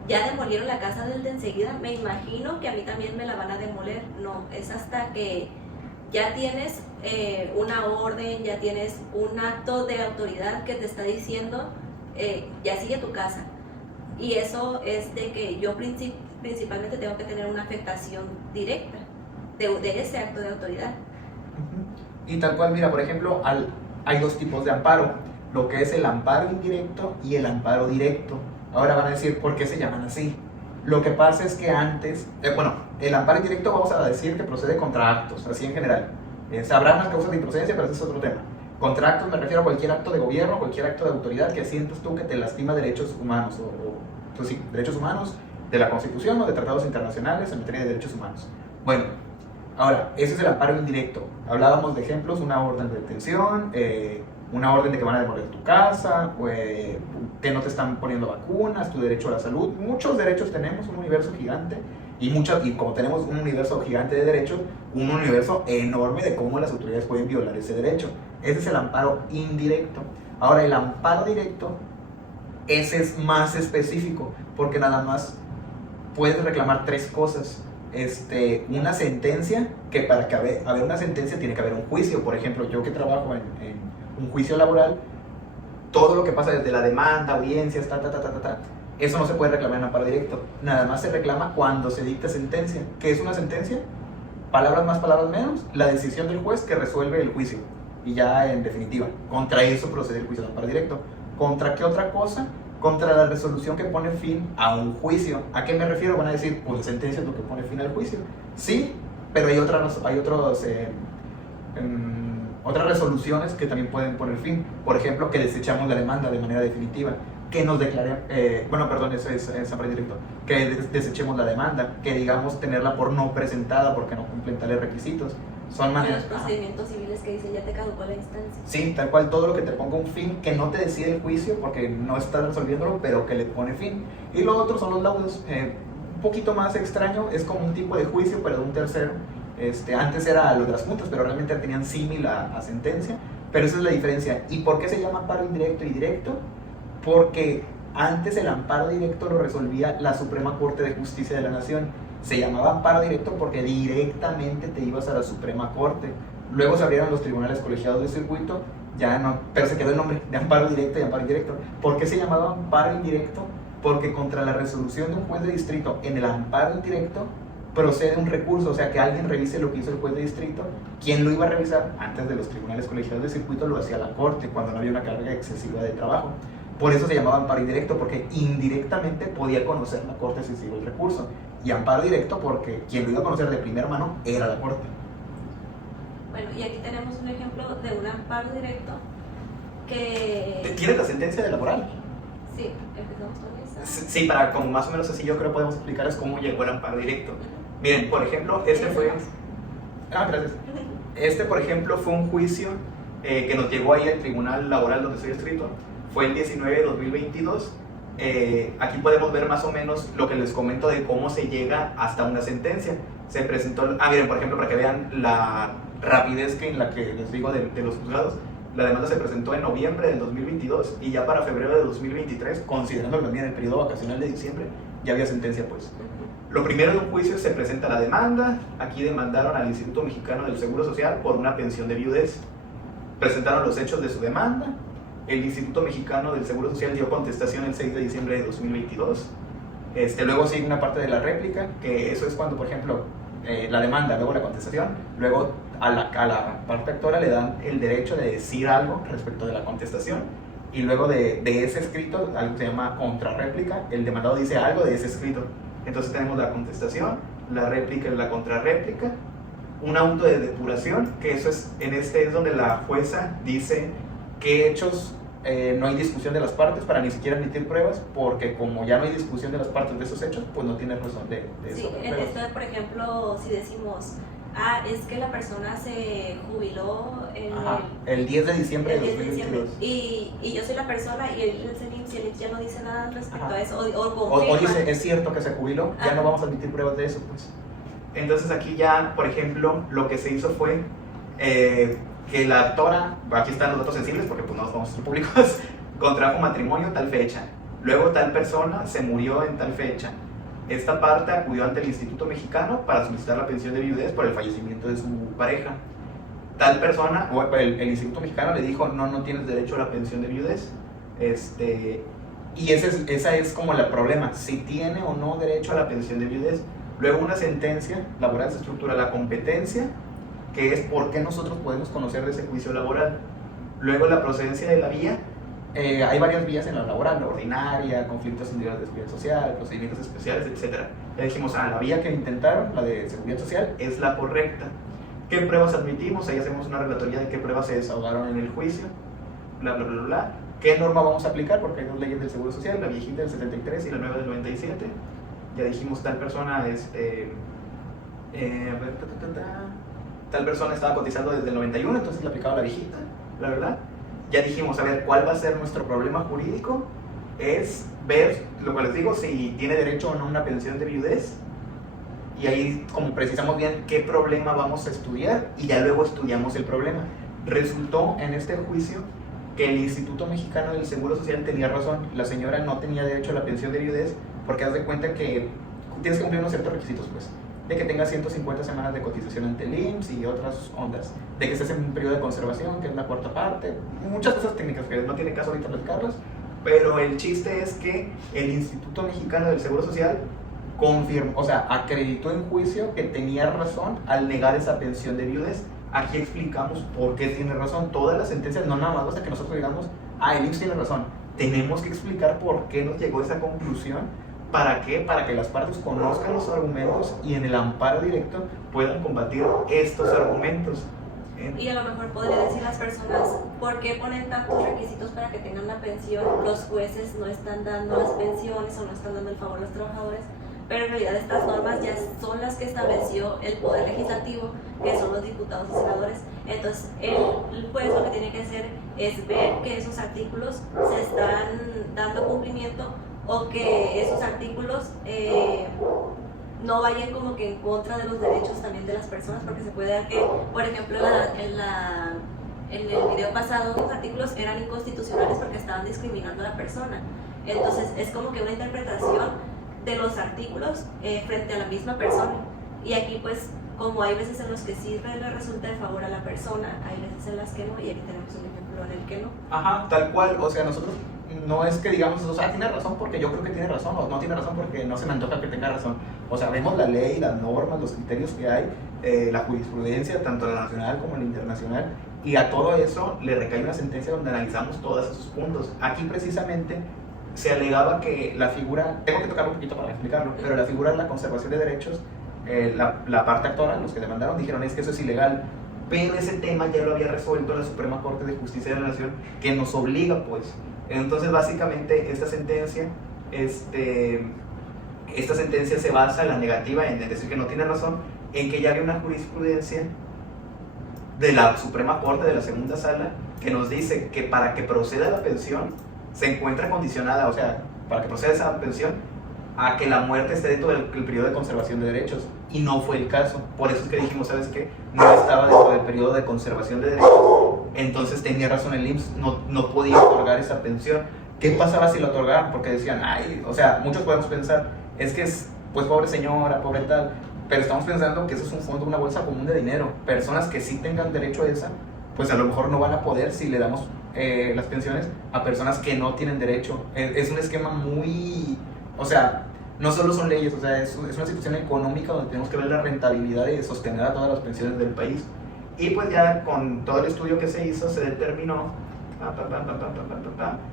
ya demolieron la casa del de enseguida, me imagino que a mí también me la van a demoler. No, es hasta que ya tienes una orden, ya tienes un acto de autoridad que te está diciendo, ya sigue tu casa. Y eso es de que yo principalmente tengo que tener una afectación directa de ese acto de autoridad. Y tal cual, mira, por ejemplo, hay dos tipos de amparo. lo que es el amparo indirecto y el amparo directo. Ahora van a decir, ¿por qué se llaman así? Lo que pasa es que antes, el amparo indirecto vamos a decir que procede contra actos, así en general. Habrá unas causas de improcedencia, pero ese es otro tema. Contra actos me refiero a cualquier acto de gobierno, cualquier acto de autoridad que sientas tú que te lastima derechos humanos, pues sí, derechos humanos de la Constitución o de tratados internacionales en materia de derechos humanos. Bueno, ahora, ese es el amparo indirecto. Hablábamos de ejemplos, una orden de detención, una orden de que van a demoler tu casa, que no te están poniendo vacunas, tu derecho a la salud. Muchos derechos tenemos, un universo gigante, y como tenemos un universo gigante de derechos, un universo enorme de cómo las autoridades pueden violar ese derecho. Ese es el amparo indirecto. Ahora, el amparo directo, ese es más específico, porque nada más puedes reclamar tres cosas. Una sentencia, que para que haber una sentencia tiene que haber un juicio. Por ejemplo, yo que trabajo en un juicio laboral, todo lo que pasa desde la demanda, audiencias, eso no se puede reclamar en amparo directo. Nada más se reclama cuando se dicta sentencia. ¿Qué es una sentencia? Palabras más, palabras menos, la decisión del juez que resuelve el juicio. Y ya en definitiva, contra eso procede el juicio de amparo directo. ¿Contra qué otra cosa? Contra la resolución que pone fin a un juicio. ¿A qué me refiero? Van a decir, pues la sentencia es lo que pone fin al juicio. Sí, pero hay otras resoluciones que también pueden poner fin. Por ejemplo, que desechamos la demanda de manera definitiva, que nos declare, eso es amparo directo, que desechemos la demanda, que digamos tenerla por no presentada porque no cumplen tales requisitos. Son maneras. Los procedimientos civiles que dicen ya te caducó la instancia. Sí, tal cual, todo lo que te ponga un fin, que no te decide el juicio porque no estás resolviéndolo, pero que le pone fin. Y lo otro son los laudos. Un poquito más extraño, es como un tipo de juicio, pero de un tercero. Antes era lo de las juntas, pero realmente tenían símil a sentencia. Pero esa es la diferencia. ¿Y por qué se llama amparo indirecto y directo? Porque antes el amparo directo lo resolvía la Suprema Corte de Justicia de la Nación. Se llamaba amparo directo porque directamente te ibas a la Suprema Corte. Luego se abrieron los tribunales colegiados de circuito, pero se quedó el nombre de amparo directo y amparo indirecto. ¿Por qué se llamaba amparo indirecto? Porque contra la resolución de un juez de distrito en el amparo indirecto procede un recurso, o sea que alguien revise lo que hizo el juez de distrito. ¿Quién lo iba a revisar? Antes de los tribunales colegiados de circuito lo hacía la Corte, cuando no había una carga excesiva de trabajo. Por eso se llamaba amparo indirecto, porque indirectamente podía conocer la Corte si se iba el recurso. Y amparo directo porque quien lo iba a conocer de primera mano era la Corte. Bueno, y aquí tenemos un ejemplo de un amparo directo que... ¿Tienes la sentencia de laboral? Sí, empezamos con esa. Sí, para como más o menos así yo creo podemos explicarles cómo llegó el amparo directo. Miren, por ejemplo, gracias. Por ejemplo, fue un juicio que nos llegó ahí al tribunal laboral donde estoy inscrito. Fue el 19 de 2022. Aquí podemos ver más o menos lo que les comento de cómo se llega hasta una sentencia. Se presentó, miren, por ejemplo, para que vean la rapidez en la que les digo de los juzgados, la demanda se presentó en noviembre del 2022 y ya para febrero de 2023, considerando también el periodo vacacional de diciembre, ya había sentencia pues. Lo primero de un juicio se presenta la demanda. Aquí demandaron al Instituto Mexicano del Seguro Social por una pensión de viudez. Presentaron los hechos de su demanda. El Instituto Mexicano del Seguro Social dio contestación el 6 de diciembre de 2022. Luego sigue una parte de la réplica, que eso es cuando, por ejemplo, la demanda, luego la contestación, luego a la parte actora le dan el derecho de decir algo respecto de la contestación, y luego de ese escrito, algo que se llama contrarréplica, el demandado dice algo de ese escrito. Entonces tenemos la contestación, la réplica y la contrarréplica, un auto de depuración, que eso es, es donde la jueza dice qué hechos no hay discusión de las partes para ni siquiera emitir pruebas, porque como ya no hay discusión de las partes de esos hechos, pues no tiene razón de sí, eso. En esto, por ejemplo, si decimos, es que la persona se jubiló el 10 de diciembre de 2022. Y yo soy la persona y el CENIPS ya no dice nada respecto a eso, o dice, es cierto que se jubiló, ya no vamos a emitir pruebas de eso, pues. Entonces aquí ya, por ejemplo, lo que se hizo fue que la actora, aquí están los datos sensibles porque pues no los vamos a hacer públicos, contrajo matrimonio tal fecha, luego tal persona se murió en tal fecha. Esta parte acudió ante el Instituto Mexicano para solicitar la pensión de viudez por el fallecimiento de su pareja. Tal persona, el Instituto Mexicano le dijo, no tienes derecho a la pensión de viudez. Y esa es como el problema, si tiene o no derecho a la pensión de viudez. Luego una sentencia laboral se estructura la competencia, que es por qué nosotros podemos conocer de ese juicio laboral. Luego la procedencia de la vía, hay varias vías en la laboral, la ordinaria, conflictos individuales de seguridad social, procedimientos especiales, etc. Ya dijimos, la vía que intentaron, la de seguridad social, es la correcta. ¿Qué pruebas admitimos? Ahí hacemos una relatoría de qué pruebas se desahogaron en el juicio, bla, bla, bla, bla. ¿Qué norma vamos a aplicar? Porque hay dos leyes del Seguro Social, la viejita del 73 y la nueva del 97. Ya dijimos, tal persona tal persona estaba cotizando desde el 91, entonces le aplicaba la viejita, la verdad. Ya dijimos, a ver, ¿cuál va a ser nuestro problema jurídico? Es ver, lo que les digo, si tiene derecho o no a una pensión de viudez. Y ahí como precisamos bien qué problema vamos a estudiar y ya luego estudiamos el problema. Resultó en este juicio que el Instituto Mexicano del Seguro Social tenía razón. La señora no tenía derecho a la pensión de viudez porque haz de cuenta que tienes que cumplir unos ciertos requisitos, pues. De que tengas 150 semanas de cotización ante el IMSS y otras ondas. De que estés en un periodo de conservación, que es la cuarta parte. Muchas cosas técnicas que no tiene caso ahorita platicarlas. Pero el chiste es que el Instituto Mexicano del Seguro Social confirmó, o sea, acreditó en juicio que tenía razón al negar esa pensión de viudez. Aquí explicamos por qué tiene razón. Todas las sentencias, no nada más hasta que nosotros digamos, el IMSS tiene razón. Tenemos que explicar por qué nos llegó a esa conclusión. ¿Para qué? Para que las partes conozcan los argumentos y en el amparo directo puedan combatir estos argumentos. Y a lo mejor podría decir las personas, ¿por qué ponen tantos requisitos para que tengan la pensión? Los jueces no están dando las pensiones o no están dando el favor a los trabajadores, pero en realidad estas normas ya son las que estableció el Poder Legislativo, que son los diputados y senadores. Entonces, el juez lo que tiene que hacer es ver que esos artículos se están dando cumplimiento o que esos artículos no vayan como que en contra de los derechos también de las personas, porque se puede dar que, por ejemplo, en el video pasado los artículos eran inconstitucionales porque estaban discriminando a la persona. Entonces es como que una interpretación de los artículos frente a la misma persona. Y aquí pues, como hay veces en los que sí le resulta de favor a la persona, hay veces en las que no, y aquí tenemos un ejemplo en el que no. Ajá, tal cual, o sea, nosotros no es que digamos, tiene razón porque yo creo que tiene razón, o no tiene razón porque no se me antoja que tenga razón. O sea, vemos la ley, las normas, los criterios que hay, la jurisprudencia, tanto la nacional como la internacional, y a todo eso le recae una sentencia donde analizamos todos esos puntos. Aquí precisamente se alegaba que la figura, tengo que tocarlo un poquito para explicarlo, pero la figura de la conservación de derechos, la parte actora, los que demandaron, dijeron es que eso es ilegal. Pero ese tema ya lo había resuelto la Suprema Corte de Justicia de la Nación, que nos obliga pues. Entonces básicamente esta sentencia se basa en la negativa, en decir que no tiene razón, en que ya había una jurisprudencia de la Suprema Corte de la Segunda Sala que nos dice que para que proceda la pensión se encuentra condicionada, o sea, para que proceda esa pensión a que la muerte esté dentro del periodo de conservación de derechos, y no fue el caso. Por eso es que dijimos, ¿sabes qué? No estaba dentro del periodo de conservación de derechos, entonces tenía razón el IMSS, no podía otorgar esa pensión. ¿Qué pasaba si la otorgaban? Porque decían, o sea, muchos podemos pensar, es que es, pues pobre señora, pobre tal, pero estamos pensando que eso es un fondo, una bolsa común de dinero. Personas que sí tengan derecho a esa, pues a lo mejor no van a poder si le damos las pensiones a personas que no tienen derecho. Es un esquema muy, o sea, no solo son leyes, o sea, es una situación económica donde tenemos que ver la rentabilidad de sostener a todas las pensiones del país. Y pues ya con todo el estudio que se hizo se determinó,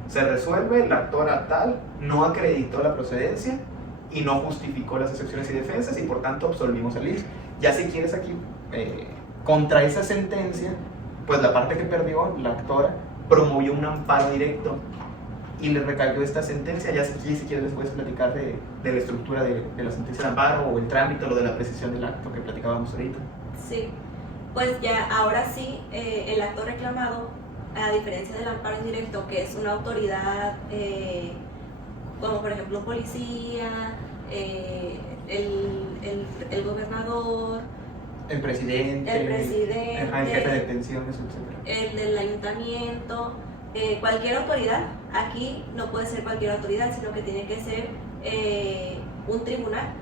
se resuelve, la actora tal no acreditó la procedencia y no justificó las excepciones y defensas, y por tanto absolvimos al IMSS. Ya si quieres aquí, contra esa sentencia, pues la parte que perdió, la actora, promovió un amparo directo y le recayó esta sentencia. Ya si quieres les puedes platicar de la estructura de la sentencia de amparo o el trámite, lo de la precisión del acto que platicábamos ahorita. Sí, pues ya ahora sí, el acto reclamado, a diferencia del amparo indirecto, que es una autoridad como por ejemplo un policía, el gobernador, el presidente, el jefe de pensiones, etc. El del ayuntamiento, cualquier autoridad. Aquí no puede ser cualquier autoridad, sino que tiene que ser un tribunal,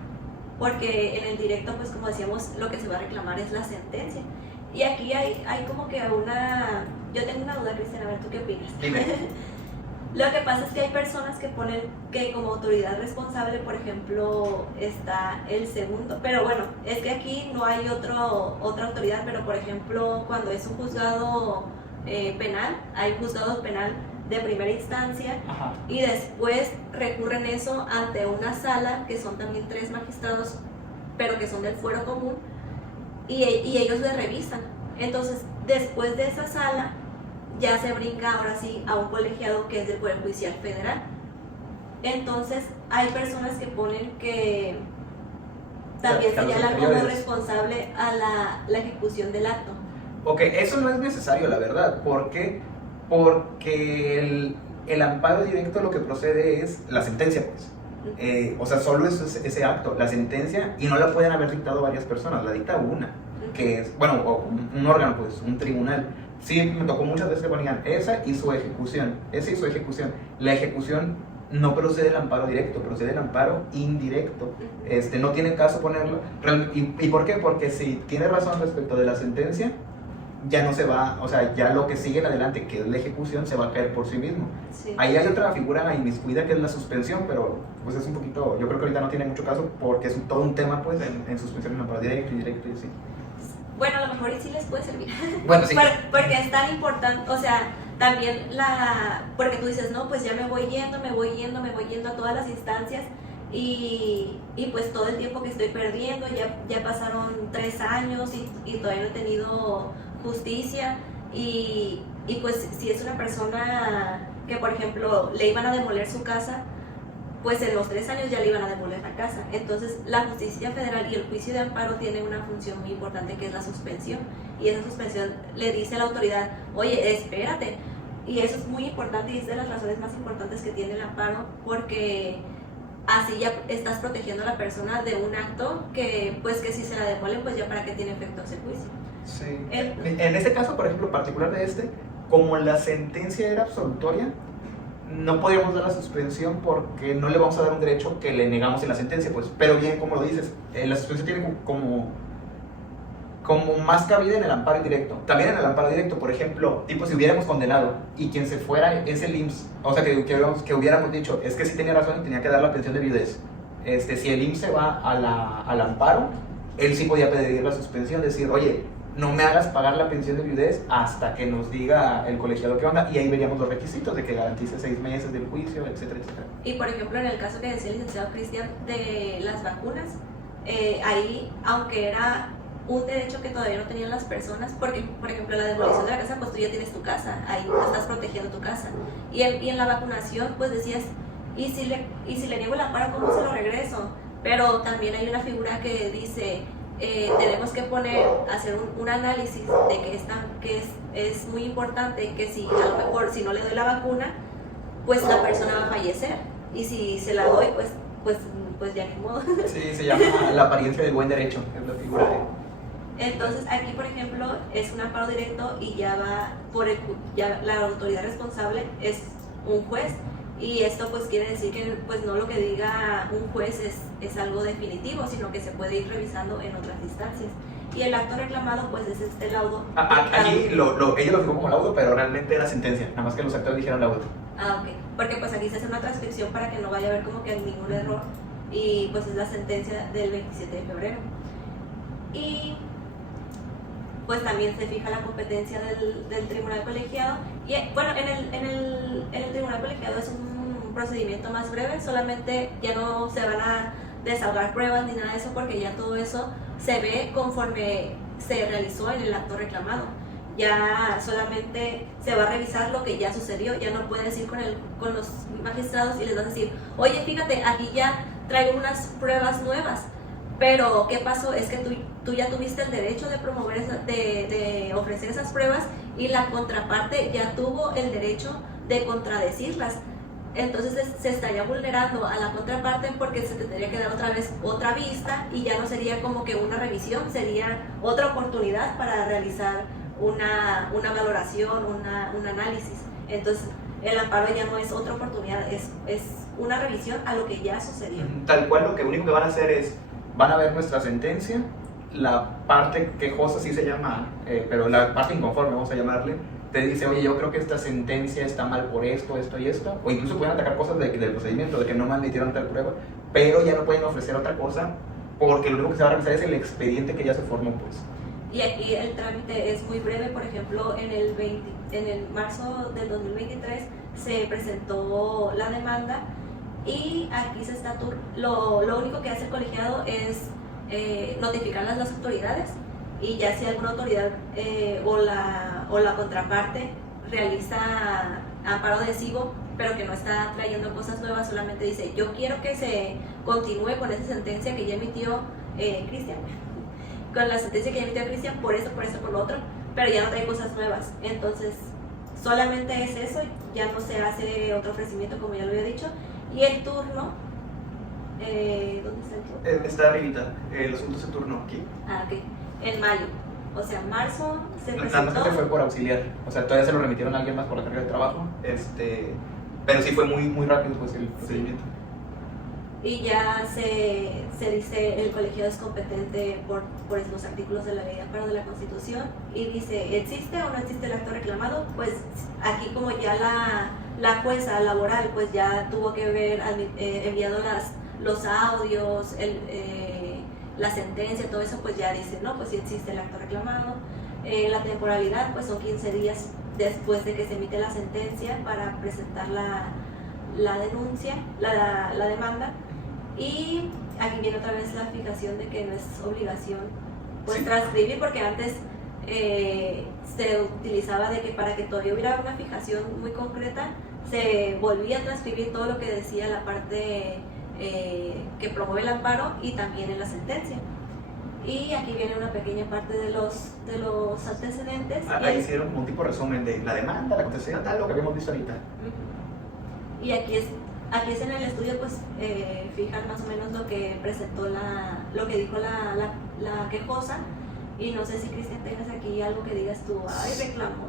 porque en el directo, pues como decíamos, lo que se va a reclamar es la sentencia. Y aquí hay como que yo tengo una duda, Cristian, a ver, ¿tú qué opinas? Dime. Lo que pasa es que hay personas que ponen que como autoridad responsable, por ejemplo, está el segundo, pero bueno, es que aquí no hay otra autoridad, pero por ejemplo, cuando es un juzgado penal, hay juzgado penal de primera instancia. Ajá. Y después recurren eso ante una sala, que son también 3 magistrados, pero que son del fuero común, y ellos le revisan. Entonces, después de esa sala, ya se brinca ahora sí a un colegiado que es del Poder Judicial Federal. Entonces, hay personas que ponen que también señalan como responsable a la ejecución del acto. Ok, eso no es necesario, la verdad. ¿Por qué? Porque el amparo directo lo que procede es la sentencia, pues. O sea, solo es ese acto, la sentencia, y no la pueden haber dictado varias personas, la dicta una, que es, bueno, o un órgano, pues, un tribunal. Sí, me tocó muchas veces que ponían esa y su ejecución, esa y su ejecución. La ejecución no procede del amparo directo, procede del amparo indirecto. No tiene caso ponerlo. ¿Y por qué? Porque si tiene razón respecto de la sentencia, ya no se va, o sea, ya lo que sigue en adelante, que es la ejecución, se va a caer por sí mismo. Sí. Ahí hay otra figura inmiscuida que es la suspensión, pero pues es un poquito, yo creo que ahorita no tiene mucho caso porque es todo un tema, pues, en suspensión en amparo directo, indirecto y así. Bueno, a lo mejor y sí les puede servir. Bueno, sí. Porque es tan importante, o sea, también porque tú dices, no, pues ya me voy yendo a todas las instancias y pues todo el tiempo que estoy perdiendo, ya pasaron 3 años y todavía no he tenido justicia y pues si es una persona que, por ejemplo, le iban a demoler su casa, pues en los 3 años ya le iban a demoler la casa. Entonces la justicia federal y el juicio de amparo tienen una función muy importante, que es la suspensión, y esa suspensión le dice a la autoridad, oye, espérate, y eso es muy importante y es de las razones más importantes que tiene el amparo, porque así ya estás protegiendo a la persona de un acto que pues que si se la demolen, pues ya para qué tiene efecto ese juicio. Sí. En este caso, por ejemplo, particular de como la sentencia era absolutoria, no podríamos dar la suspensión porque no le vamos a dar un derecho que le negamos en la sentencia, pues. Pero bien, como lo dices, la suspensión tiene como más cabida en el amparo indirecto. También en el amparo directo, por ejemplo, tipo si hubiéramos condenado y quien se fuera es el IMSS, o sea, que hubiéramos dicho, es que sí tenía razón y tenía que dar la pensión de viudez. Si el IMSS se va al amparo, él sí podía pedir la suspensión, decir, oye, no me hagas pagar la pensión de viudez hasta que nos diga el colegiado qué onda, y ahí veríamos los requisitos de que garantice 6 meses del juicio, etcétera, etcétera. Y por ejemplo, en el caso que decía el licenciado Cristian de las vacunas, ahí, aunque era un derecho que todavía no tenían las personas, porque por ejemplo la demolición de la casa, pues tú ya tienes tu casa, ahí tú estás protegiendo tu casa, y en la vacunación pues decías, y si le niego el amparo, ¿cómo se lo regreso? Pero también hay una figura que dice, tenemos que hacer un análisis de que es muy importante, que si a lo mejor si no le doy la vacuna, pues la persona va a fallecer, y si se la doy, pues ya ni modo. Sí, se llama la apariencia del buen derecho, es la figura de... Entonces aquí, por ejemplo, es un amparo directo y ya va ya la autoridad responsable es un juez, y esto pues quiere decir que pues no lo que diga un juez es algo definitivo, sino que se puede ir revisando en otras instancias. Y el acto reclamado pues es este laudo. Aquí ellos lo dijeron como laudo, pero realmente era sentencia, nada más que los actores dijeron laudo. Ok, porque pues aquí se hace una transcripción para que no vaya a haber como que hay ningún error, y pues es la sentencia del 27 de febrero. Y pues también se fija la competencia del tribunal colegiado, y bueno, en el tribunal colegiado es un procedimiento más breve, solamente ya no se van a desahogar pruebas ni nada de eso, porque ya todo eso se ve conforme se realizó en el acto reclamado. Ya solamente se va a revisar lo que ya sucedió, ya no puedes ir con los magistrados y les vas a decir, oye, fíjate, aquí ya traigo unas pruebas nuevas, pero ¿qué pasó? Es que tú ya tuviste el derecho de promover, de ofrecer esas pruebas, y la contraparte ya tuvo el derecho de contradecirlas. Entonces se estaría vulnerando a la contraparte, porque se tendría que dar otra vez otra vista, y ya no sería como que una revisión, sería otra oportunidad para realizar una valoración, un análisis. Entonces el amparo ya no es otra oportunidad, es una revisión a lo que ya sucedió. Tal cual, lo único que van a hacer es, van a ver nuestra sentencia, la parte quejosa sí se llama, pero la parte inconforme, vamos a llamarle, te dice, oye, yo creo que esta sentencia está mal por esto, esto y esto, o incluso pueden atacar cosas del procedimiento, de que no me admitieron tal prueba, pero ya no pueden ofrecer otra cosa, porque lo único que se va a revisar es el expediente que ya se formó, pues. Y aquí el trámite es muy breve. Por ejemplo, en el marzo del 2023 se presentó la demanda y aquí se está lo único que hace el colegiado es notificar a las autoridades, y ya si alguna autoridad o la contraparte realiza amparo adhesivo, pero que no está trayendo cosas nuevas, solamente dice yo quiero que se continúe con esa sentencia que ya emitió Cristian, con la sentencia que ya emitió Cristian, por eso, por lo otro, pero ya no trae cosas nuevas. Entonces solamente es eso, ya no se hace otro ofrecimiento como ya lo había dicho. Y el turno, ¿dónde está el turno? Está arribita, los puntos de turno aquí. Ah, ok, en mayo, o sea, en marzo se Nada más presentó. que fue por auxiliar, o sea, todavía se lo remitieron a alguien más por la carga de trabajo, pero sí fue muy rápido pues el procedimiento. Y ya se dice el colegiado es competente por los artículos de la ley de amparo de la Constitución, y dice, ¿existe o no existe el acto reclamado? Pues aquí como ya la jueza laboral pues ya tuvo que ver enviado los audios, la sentencia, todo eso, pues ya dice, no, pues sí existe el acto reclamado. La temporalidad pues son 15 días después de que se emite la sentencia para presentar la denuncia, la demanda. Y aquí viene otra vez la fijación de que no es obligación pues Sí. transcribir, porque antes se utilizaba de que para que todavía hubiera una fijación muy concreta se volvía a transcribir todo lo que decía la parte que promueve el amparo y también en la sentencia. Y aquí viene una pequeña parte de los antecedentes. Ahí hicieron como un tipo de resumen de la demanda, la contestación, tal, lo que habíamos visto ahorita. Y aquí es en el estudio, pues fijan más o menos lo que presentó lo que dijo la quejosa. Y no sé si, Cristian, tengas aquí algo que digas tú, ay, reclamo.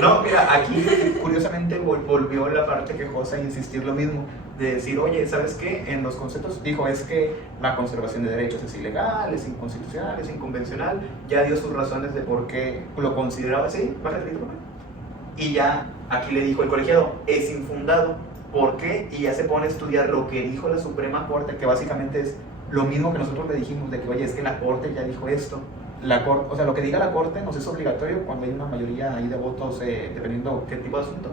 No, mira, aquí curiosamente volvió la parte quejosa a insistir lo mismo, de decir, oye, ¿sabes qué? En los conceptos dijo, es que la conservación de derechos es ilegal, es inconstitucional, es inconvencional, ya dio sus razones de por qué lo consideraba así, baja el micrófono. Y ya aquí le dijo el colegiado, es infundado. ¿Por qué? Y ya se pone a estudiar lo que dijo la Suprema Corte, que básicamente es lo mismo que nosotros le dijimos, de que, oye, es que la Corte ya dijo esto. La corte, o sea, lo que diga la Corte nos es obligatorio cuando hay una mayoría ahí de votos, dependiendo qué tipo de asunto.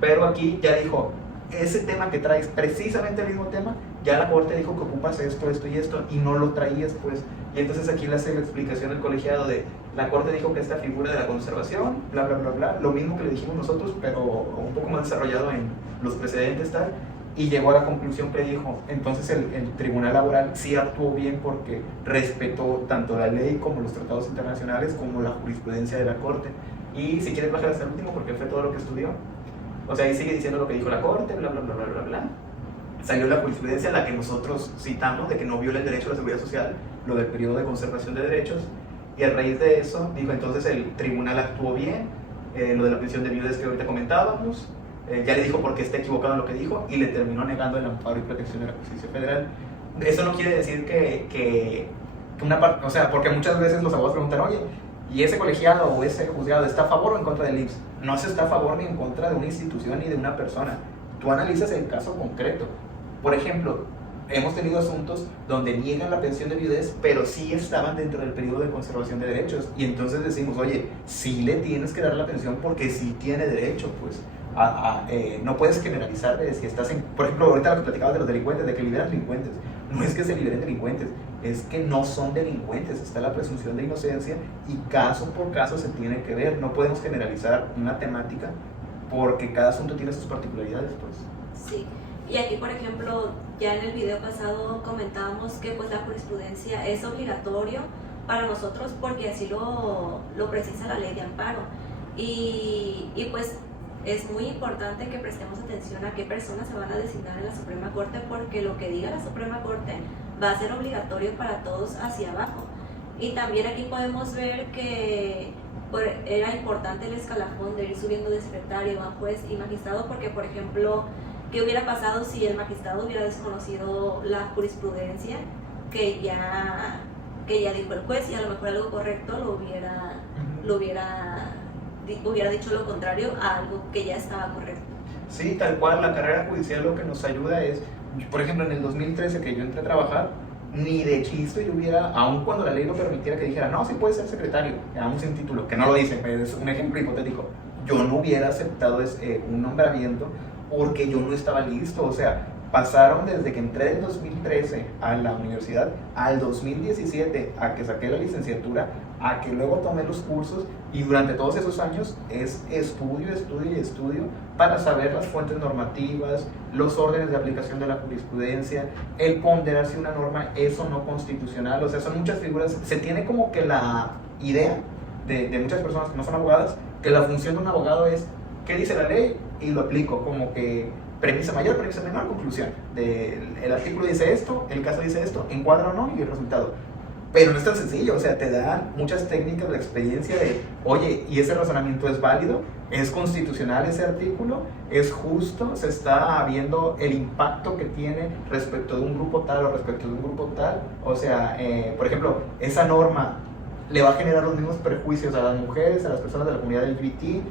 Pero aquí ya dijo, ese tema que traes, precisamente el mismo tema, ya la Corte dijo que ocupas esto, esto y esto, y no lo traías, pues. Y entonces aquí le hace la explicación al colegiado de, la Corte dijo que esta figura de la conservación, bla, bla, bla, bla, lo mismo que le dijimos nosotros, pero un poco más desarrollado en los precedentes, tal. Y llegó a la conclusión que dijo, entonces el Tribunal Laboral sí actuó bien porque respetó tanto la ley como los tratados internacionales como la jurisprudencia de la Corte. Y si quieres bajar hasta el último, porque fue todo lo que estudió. O sea, ahí sigue diciendo lo que dijo la Corte, bla, bla, bla, bla, bla, bla. Salió la jurisprudencia, la que nosotros citamos, de que no viola el derecho a la seguridad social, lo del periodo de conservación de derechos. Y a raíz de eso, dijo, entonces el tribunal actuó bien, lo de la pensión de viudas que ahorita comentábamos. Ya le dijo por qué está equivocado en lo que dijo y le terminó negando el amparo y protección de la justicia federal. Eso no quiere decir que una parte, o sea, porque muchas veces los abogados preguntan, oye, ¿y ese colegiado o ese juzgado está a favor o en contra del IMSS? No se está a favor ni en contra de una institución ni de una persona. Tú analizas el caso concreto. Por ejemplo, hemos tenido asuntos donde niegan la pensión de viudez, pero sí estaban dentro del periodo de conservación de derechos. Y entonces decimos, oye, sí le tienes que dar la pensión porque sí tiene derecho, pues. No puedes generalizar de si estás en, por ejemplo, ahorita lo que platicabas de los delincuentes, de que liberan delincuentes, no es que se liberen delincuentes, es que no son delincuentes, está la presunción de inocencia y caso por caso se tiene que ver, no podemos generalizar una temática porque cada asunto tiene sus particularidades, pues. Sí, y aquí por ejemplo, ya en el video pasado comentábamos que pues la jurisprudencia es obligatorio para nosotros porque así lo precisa la ley de amparo, y pues es muy importante que prestemos atención a qué personas se van a designar en la Suprema Corte, porque lo que diga la Suprema Corte va a ser obligatorio para todos hacia abajo. Y también aquí podemos ver que era importante el escalafón de ir subiendo de secretario a juez y magistrado, porque por ejemplo, ¿qué hubiera pasado si el magistrado hubiera desconocido la jurisprudencia que ya dijo el juez y a lo mejor algo correcto lo hubiera dicho lo contrario a algo que ya estaba correcto? Sí, tal cual, la carrera judicial lo que nos ayuda es, por ejemplo, en el 2013 que yo entré a trabajar, ni de chiste yo hubiera, aun cuando la ley lo permitiera, que dijera, no, sí puede ser secretario, aún sin título, que no lo dice, es un ejemplo hipotético. yo no hubiera aceptado un nombramiento porque yo no estaba listo. O sea, pasaron desde que entré en 2013 a la universidad al 2017 a que saqué la licenciatura, a que luego tomé los cursos, y durante todos esos años es estudio y estudio para saber las fuentes normativas, los órdenes de aplicación de la jurisprudencia, el ponderar si una norma es o no constitucional. O sea, son muchas figuras. Se tiene como que la idea de muchas personas que no son abogadas, que la función de un abogado es qué dice la ley y lo aplico, como que premisa mayor, premisa menor, conclusión. El artículo dice esto, el caso dice esto, encuadra o no, y el resultado. Pero no es tan sencillo. O sea, te dan muchas técnicas de experiencia de, oye, ¿y ese razonamiento es válido? ¿Es constitucional ese artículo? ¿Es justo? ¿Se está viendo el impacto que tiene respecto de un grupo tal o respecto de un grupo tal? O sea, por ejemplo, esa norma le va a generar los mismos perjuicios a las mujeres, a las personas de la comunidad LGBT.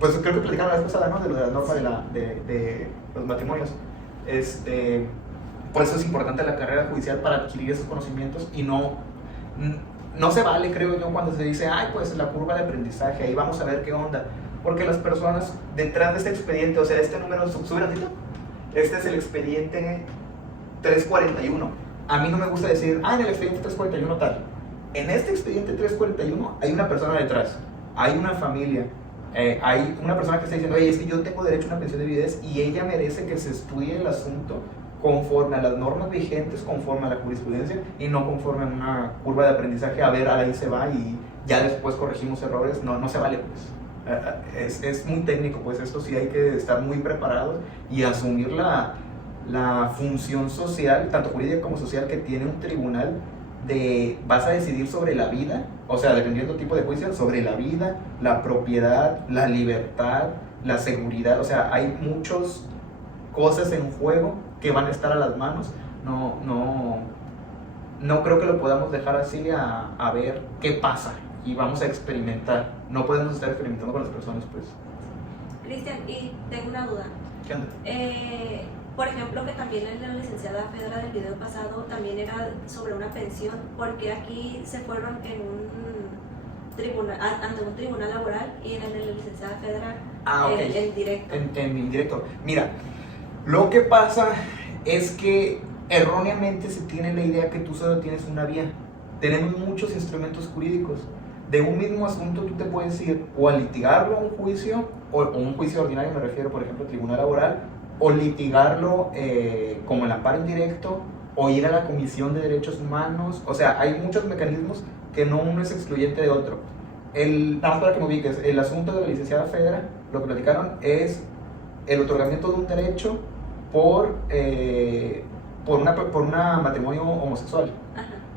Pues creo que platicaron la vez pasada, ¿no? De lo de la norma de los matrimonios. Por eso es importante la carrera judicial, para adquirir esos conocimientos, y no se vale, creo yo, cuando se dice, ay, pues la curva de aprendizaje, ahí vamos a ver qué onda. Porque las personas detrás de este expediente, o sea, este número, sube ratito, este es el expediente 341. A mí no me gusta decir, en el expediente 341 tal. En este expediente 341 hay una persona detrás, hay una familia, hay una persona que está diciendo, oye, es que yo tengo derecho a una pensión de viudez y ella merece que se estudie el asunto conforme a las normas vigentes, conforme a la jurisprudencia, y no conforme a una curva de aprendizaje, a ver, ahí se va y ya después corregimos errores. No se vale, pues. Es muy técnico, pues esto sí hay que estar muy preparados y asumir la función social, tanto jurídica como social, que tiene un tribunal. Vas a decidir sobre la vida, o sea, dependiendo del tipo de juicio, sobre la vida, la propiedad, la libertad, la seguridad. O sea, hay muchas cosas en juego que van a estar a las manos. No creo que lo podamos dejar así a ver qué pasa y vamos a experimentar. No podemos estar experimentando con las personas, pues. Cristian, y tengo una duda. ¿Qué onda? Por ejemplo, que también en la licenciada Fedra del video pasado también era sobre una pensión, porque aquí se fueron en un tribunal, ante un tribunal laboral, y en el de la licenciada Fedra en directo. En indirecto. Mira, lo que pasa es que erróneamente se tiene la idea que tú solo tienes una vía. Tenemos muchos instrumentos jurídicos. De un mismo asunto tú te puedes ir o a litigarlo a un juicio, o un juicio ordinario, me refiero, por ejemplo, tribunal laboral, o litigarlo como el amparo indirecto, o ir a la Comisión de Derechos Humanos. O sea, hay muchos mecanismos que uno es excluyente de otro. Nada más para que me ubiques, el asunto de la licenciada Fedra, lo que platicaron es el otorgamiento de un derecho por una matrimonio homosexual.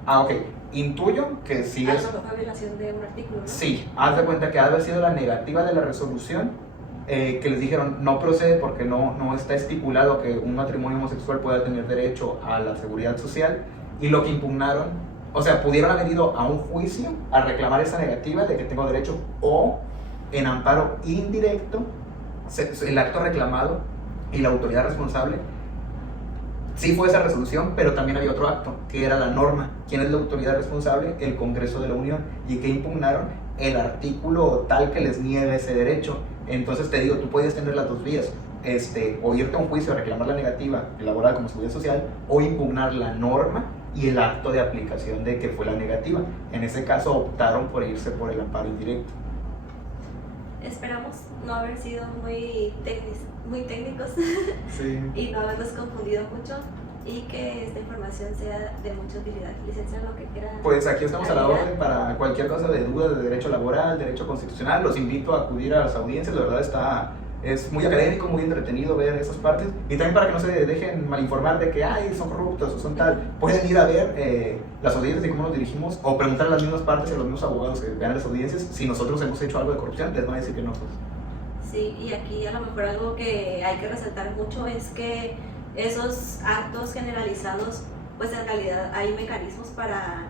Ajá. Ok. Intuyo que sí es... fue violación de un artículo, ¿no? Sí, haz de cuenta que ha de haber sido la negativa de la resolución, que les dijeron no procede porque no está estipulado que un matrimonio homosexual pueda tener derecho a la seguridad social, y lo que impugnaron, o sea, pudieron haber ido a un juicio a reclamar esa negativa de que tengo derecho, o en amparo indirecto, el acto reclamado y la autoridad responsable. Sí fue esa resolución, pero también había otro acto, que era la norma. ¿Quién es la autoridad responsable? El Congreso de la Unión. ¿Y que impugnaron? El artículo tal que les niega ese derecho. Entonces te digo, tú puedes tener las dos vías. O irte a un juicio a reclamar la negativa laboral como seguridad social, o impugnar la norma y el acto de aplicación de que fue la negativa. En ese caso optaron por irse por el amparo indirecto. Esperamos no haber sido muy técnicos Sí. y no haberlos confundido mucho, y que esta información sea de mucha utilidad. Licenciado, lo que quiera. Pues aquí estamos a la orden para cualquier cosa de dudas de derecho laboral, derecho constitucional. Los invito a acudir a las audiencias. La verdad es muy académico, muy entretenido ver esas partes, y también para que no se dejen malinformar de que son corruptos o son tal. Pueden ir a ver las audiencias y cómo nos dirigimos, o preguntar a las mismas partes y a los mismos abogados que vean las audiencias si nosotros hemos hecho algo de corrupción. Les van a decir que no, pues. Sí, y aquí a lo mejor algo que hay que resaltar mucho es que esos actos generalizados, pues en realidad hay mecanismos para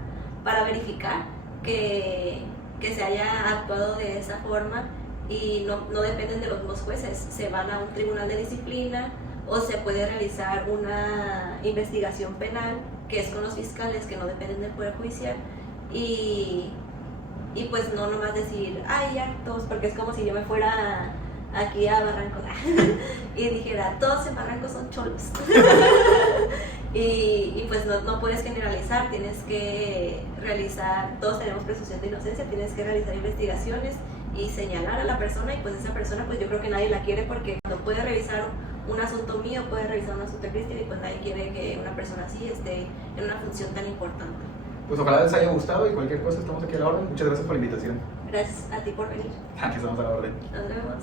verificar que se haya actuado de esa forma, y no dependen de los mismos jueces. Se van a un tribunal de disciplina, o se puede realizar una investigación penal, que es con los fiscales, que no dependen del Poder Judicial, y y pues no nomás decir, ay, ya, todos, porque es como si yo me fuera aquí a Barranco y dijera, todos en Barranco son cholos. y pues no puedes generalizar, tienes que realizar, todos tenemos presunción de inocencia, tienes que realizar investigaciones y señalar a la persona, y pues esa persona pues yo creo que nadie la quiere, porque cuando puede revisar un asunto mío, puede revisar un asunto de Cristian, y pues nadie quiere que una persona así esté en una función tan importante. Pues ojalá les haya gustado, y cualquier cosa estamos aquí a la orden. Muchas gracias por la invitación. Gracias a ti por venir. Aquí estamos a la orden. Nos vemos.